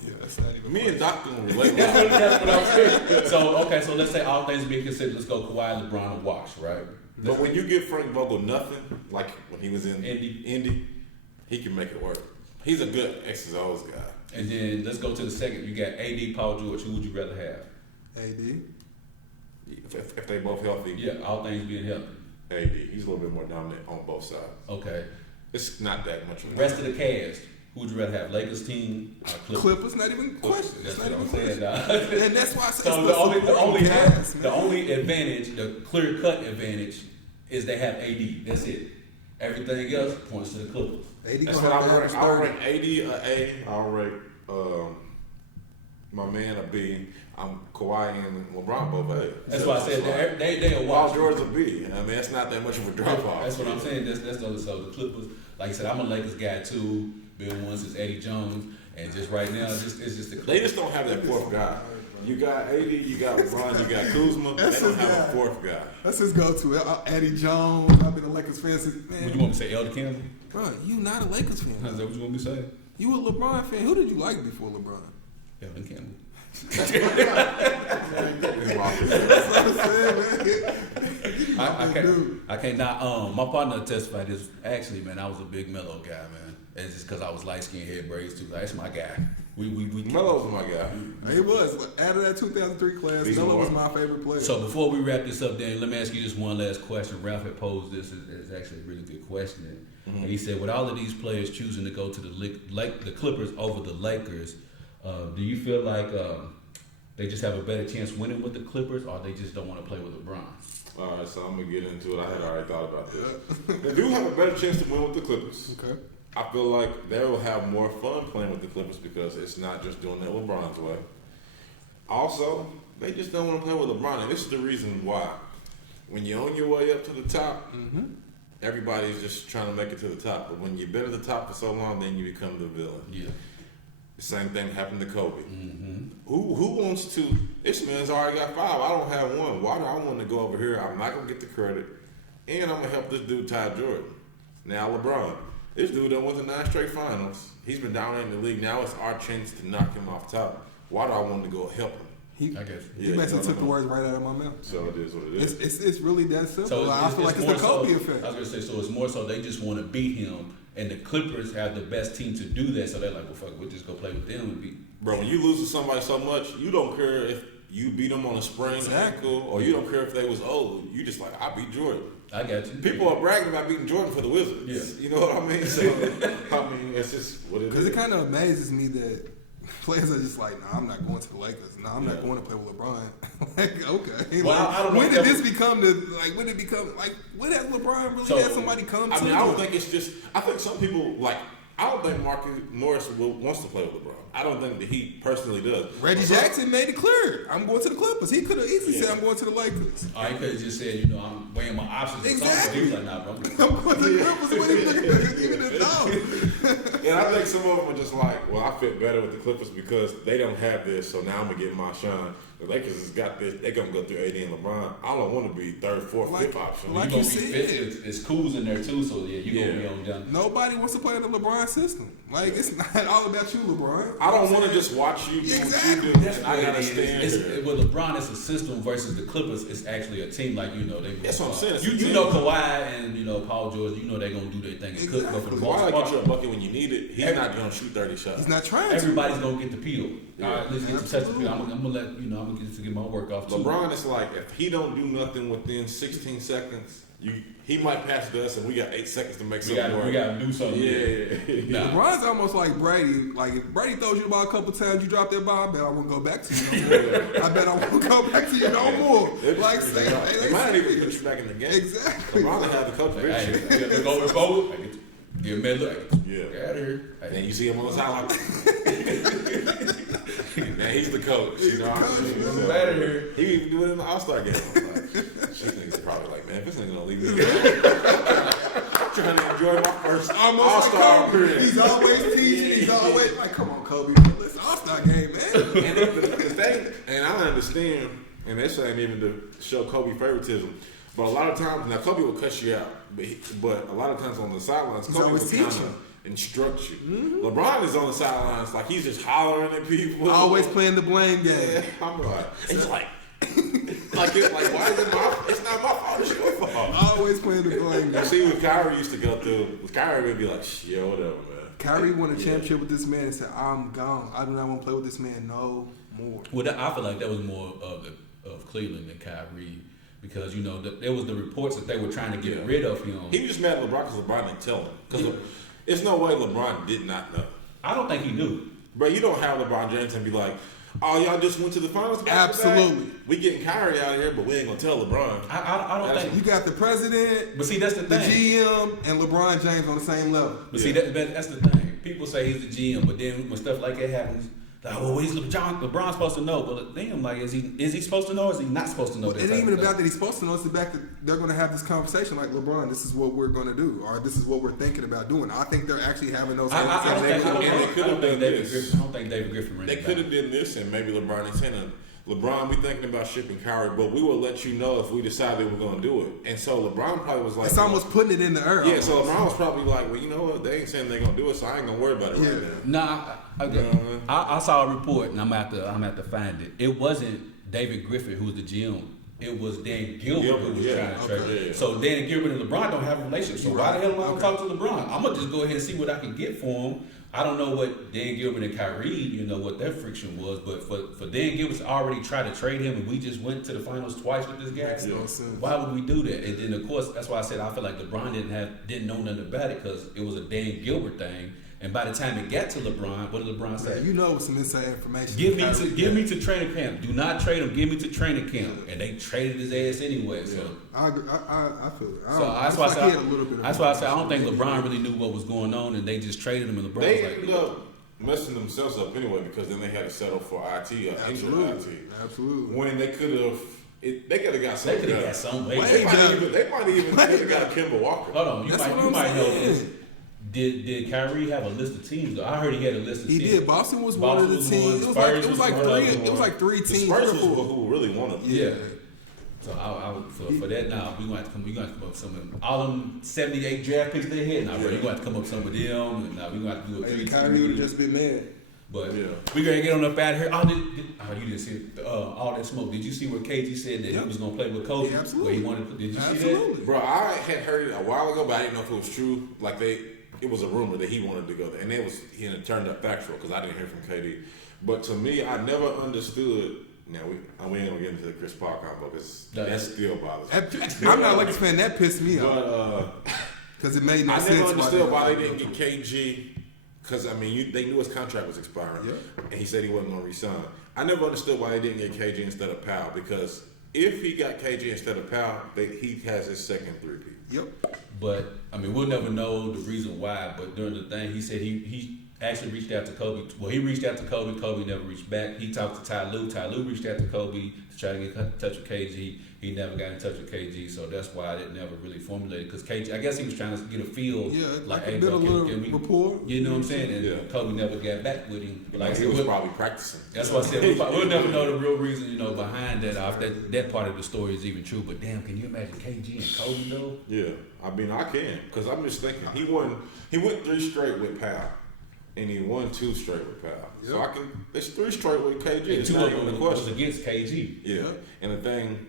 Yeah, that's not even. Me and Doc don't relate. That's what I'm saying. So let's say all things being considered, let's go Kawhi, LeBron, and Wash, right? But when you give Frank Vogel nothing, like when he was in Indy, he can make it work. He's a good X's O's guy. And then let's go to the second. You got AD, Paul George. Who would you rather have? AD. If they both healthy. Yeah, all things being healthy. AD. He's a little bit more dominant on both sides. Okay. It's not that much. Rest of the cast. Who would you rather have? Lakers team or Clippers? Clippers, not even question. That's Not what I'm even saying. question. And that's why I say So the only advantage, the clear cut advantage, is they have AD. That's it. Everything else points to the Clippers. That's what I'll rank. I'll rank AD a A. I'll rank my man a B. I'm Kawhi and LeBron both A. That's why I said they'll watch. Paul George a B. I mean, that's not that much of a drop off. That's what I'm saying. That's so the Clippers. Like I said, I'm a Lakers guy too. Been one since Eddie Jones, and just right now, it's just the Clippers. They just don't have that fourth guy. You got AD, you got LeBron, you got Kuzma. They don't have a fourth guy. That's his go-to. Eddie Jones. I've been a Lakers fan since. Man. What you want me to say, Elder Campbell? Bro, you not a Lakers fan. Is that what you want me to say? You a LeBron fan. Who did you like before LeBron? Elder Campbell. That's what I'm saying, man. I can't not. My partner testified this. Actually, man, I was a big Melo guy, man. It's just because I was light skinned, head braids too. That's my guy. We Melo's my guy. He was. Out of that 2003 class, Melo was my favorite player. So before we wrap this up, Dan, let me ask you just one last question. Ralph had posed this. It's actually a really good question. Mm-hmm. And he said, with all of these players choosing to go to the Clippers over the Lakers, do you feel like they just have a better chance winning with the Clippers, or they just don't want to play with LeBron? All right, so I'm going to get into it. I had already thought about this. They do have a better chance to win with the Clippers. Okay. I feel like they will have more fun playing with the Clippers because it's not just doing it LeBron's way. Also, they just don't want to play with LeBron, and this is the reason why. When you're on your way up to the top, everybody's just trying to make it to the top. But when you've been at the top for so long, then you become the villain. Yeah. The same thing happened to Kobe. Who wants to? This man's already got 5. I don't have 1. Why do I want to go over here? I'm not gonna get the credit, and I'm gonna help this dude, Ty Jordan. Now LeBron, this dude done won the 9 straight finals. He's been dominating the league. Now it's our chance to knock him off top. Why do I want to go help him? I guess. He basically took the words right out of my mouth. So it is what it is. It's really that simple. So I feel like it's the Kobe effect. I was gonna say, so it's more so they just want to beat him, and the Clippers have the best team to do that. So they're like, well, fuck, we'll just go play with them and beat. Bro, when you lose to somebody so much, you don't care if you beat them on a sprained ankle, or you don't care if they was old. You just like, I beat Jordan. I got you. People are bragging about beating Jordan for the Wizards. Yeah. You know what I mean? So, I mean, it's just what it is. Because it kind of amazes me that players are just like, nah, I'm not going to the Lakers. Nah, I'm not going to play with LeBron. Like, okay. Well, like, I don't know when did this become when has LeBron really had somebody come to? I mean, I don't think it's just, I think some people, like, I don't think Marcus Morris wants to play with LeBron. I don't think that he personally does. Reggie Jackson made it clear. I'm going to the Clippers. He could have easily said, I'm going to the Lakers. Or he could have just said, I'm weighing my options. Exactly. He was like, nah, bro. I'm going to the Clippers. What are you going to know? And I think some of them are just like, well, I fit better with the Clippers because they don't have this, so now I'm going to get my shine. The Lakers has got this. They're going to go through AD and LeBron. I don't want to be 3rd, 4th, 5th option. Like you said. It's Kuz in there, too, so yeah, you're going to be on down. Nobody wants to play in the LeBron system. Like, it's not all about you, LeBron. I don't want to just watch you do exactly. what you do. I got to stand here. With LeBron, it's a system versus the Clippers. It's actually a team. Like, they. That's what I'm saying. You know Kawhi and, Paul George, they're going to do their thing. Exactly. But for the Kawhi most part, get you a bucket when you need it. He's not going to shoot 30 shots. He's not trying to. Everybody's going to get the peel. Yeah. All right, let's get to touch the peel. I'm going to let, I'm going to get my work off, too. LeBron is like, if he don't do nothing within 16 seconds, he might pass to us, and we got 8 seconds to make something work. We got to do something. Yeah. Nah. LeBron's almost like Brady. Like, if Brady throws you the ball a couple times, you drop that ball, I bet I won't go back to you no more. I bet I won't go back to you no more. Like, they might not even put you back in the game. Exactly. LeBron had the coach Hey, go with both. Give him a look. Yeah. Get out of here. And you see him on the sideline. Now he's the coach. You know what I mean? Get out of here. He even do it in the All-Star game. I'm like, these niggas probably like, man, this nigga gonna leave me alone. I'm trying to enjoy my first All-Star career. He's always teaching. He's always like, come on, Kobe. It's All-Star game, man. And the thing, and I understand, and this ain't even to show Kobe favoritism, but a lot of times, now Kobe will cuss you out, but a lot of times on the sidelines, Kobe will kind of instruct you. Mm-hmm. LeBron is on the sidelines like he's just hollering at people. Always playing the blame game. Yeah, I'm like, and he's like, why is it my? It's not my fault. It's your fault. Always playing the blame game. See what Kyrie used to go through. Kyrie would be like, yeah, whatever, man. Kyrie won a championship with this man and said, "I'm gone. I do not want to play with this man no more." Well, I feel like that was more of Cleveland than Kyrie. Because, there was the reports that they were trying to get rid of him. He was just mad at LeBron because LeBron didn't tell him. Because there's no way LeBron did not know. I don't think he knew. But you don't have LeBron James and be like, oh, y'all just went to the finals? Absolutely. We getting Kyrie out of here, but we ain't going to tell LeBron. I don't think. You got the president, but see, that's the thing. The GM, and LeBron James on the same level. But see, that's the thing. People say he's the GM, but then when stuff like that happens, like, well, he's LeBron's supposed to know. But then, like, is he supposed to know or is he not supposed to know? It ain't even about that he's supposed to know. It's the fact that they're going to have this conversation like, LeBron, this is what we're going to do, or this is what we're thinking about doing. I think they're actually having those conversations. I don't think David Griffin ran They could have done this, and maybe LeBron is saying, LeBron, we thinking about shipping Kyrie, but we will let you know if we decide that we're going to do it. And so LeBron probably was like... It's almost putting it in the air. Yeah, so LeBron was probably like, well, you know what? They ain't saying they're going to do it, so I ain't going to worry about it right now. I saw a report, and I'm going to find it. It wasn't David Griffin who was the GM. It was Dan Gilbert who was trying to trade. So Dan Gilbert and LeBron don't have a relationship. So why the hell am I going to talk to LeBron? I'm going to just go ahead and see what I can get for him. I don't know what Dan Gilbert and Kyrie, what their friction was, but for Dan Gilbert to already try to trade him, and we just went to the finals twice with this guy. Why would we do that? And then of course that's why I said I feel like LeBron didn't know nothing about it because it was a Dan Gilbert thing. And by the time it got to LeBron, what did LeBron say? Some inside information. Give me to training camp. Do not trade him. Give me to training camp. And they traded his ass anyway. So I feel it. That's why I said I don't think LeBron really knew what was going on, and they just traded him. And LeBron they ended up messing themselves up anyway because then they had to settle for IT. Absolutely. When they could have. They could have got something. They could have got some way. They might even have got Kemba Walker. Hold on, you might know this. Did Kyrie have a list of teams though? I heard he had a list of teams. He did. Boston was one of the teams. It was like three teams. Spurs was who really wanted him. Yeah. So for that now, we going to come up with some of all them 78 draft picks they had. Now, bro, you going to have to come up with some of them, and now we going to have to do a 3-team. Kyrie would have just been mad. But we gonna get on up out of here. You didn't see all that smoke. Did you see where KG said that he was gonna play with Kobe? Yeah, absolutely. Did you see that? Bro, I had heard it a while ago, but I didn't know if it was true. Like it was a rumor that he wanted to go there, and it turned up factual because I didn't hear from KD. But to me, I never understood. Now we ain't gonna get into the Chris Paul combo because that still bothers me. I'm not a Lakers fan. That pissed me off. Because it made no sense. I never understood why they didn't get KG. Because, they knew his contract was expiring, and he said he wasn't going to resign. I never understood why they didn't get KG instead of Powell, because if he got KG instead of Powell, he has his second three-peat. Yep. But, we'll never know the reason why, but during the thing, he said he actually reached out to Kobe. Well, he reached out to Kobe. Kobe never reached back. He talked to Ty Lue. Ty Lue reached out to Kobe to try to get in touch with KG. He never got in touch with KG, so that's why it never really formulated. Because KG, I guess he was trying to get a feel. Like hey, a bit of can we rapport. You know what I'm saying? And Kobe never got back with him. Like he was probably practicing. That's why I said we'll never know the real reason, behind that. That part of the story is even true. But damn, can you imagine KG and Kobe though? Yeah, I can, because I'm just thinking he went 3 straight with Powell. And he won 2 straight with Powell. Yep. So there's 3 straight with KG. It's not even a question. Against KG. Yeah. And the thing,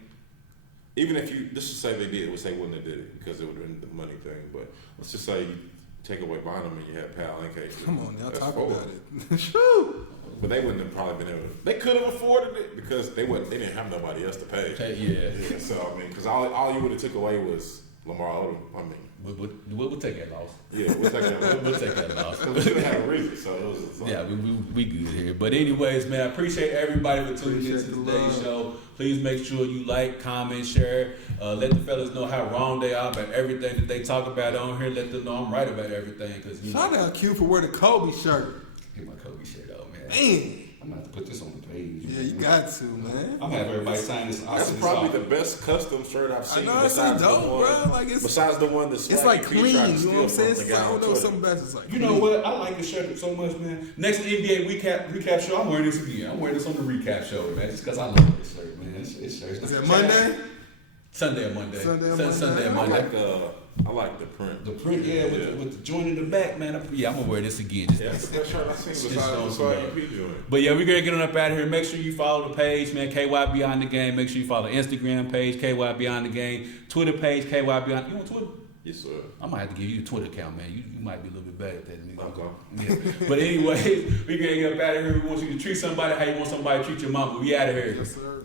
even if let's just say they did, we'll say wouldn't have did it because it would have been the money thing. But let's just say you take away Bonham and you had Powell and KG. Come on now, talk about it. Shoo! But they wouldn't have probably been able to. They could have afforded it because they didn't have nobody else to pay. Yeah. So, because all you would have took away was Lamar Odom. We'll take that loss. Yeah, we'll take that loss. We'll take that loss. Because we didn't have a reason, so it was like, yeah, we good here. But anyways, man, I appreciate everybody for tuning in to today's show. Please make sure you like, comment, share. Let the fellas know how wrong they are about everything that they talk about on here. Let them know I'm right about everything. Shout out Q for wearing the Kobe shirt. Get my Kobe shirt out, man. Man. I'm going to have to put this on the page. Yeah, you got to, man. I'm going to have everybody sign this. That's probably the best custom shirt I've seen. I know, it's so dope, bro. Like besides the one that's it's like clean, you know what I'm saying? I don't know, something about it's like you know what? I like this shirt so much, man. Next NBA recap show, I'm wearing this again. I'm wearing this on the recap show, man, just because I love this shirt, man. This shirt's is it Monday? Sunday or Monday. Sunday or Monday. I like the print. The print, with the joint in the back, man. I'm gonna wear this again. That's the best shirt I've seen besides the UP joint. But yeah, we're gonna get on up out of here. Make sure you follow the page, man. KY Beyond the Game. Make sure you follow the Instagram page, KY Beyond the Game. Twitter page, KY Beyond. You on Twitter? Yes, sir. I might have to give you a Twitter account, man. You might be a little bit better at that than me. Okay. Yeah. But anyway, we gonna get up out of here. We want you to treat somebody how you want somebody to treat your mama. We out of here. Yes, sir.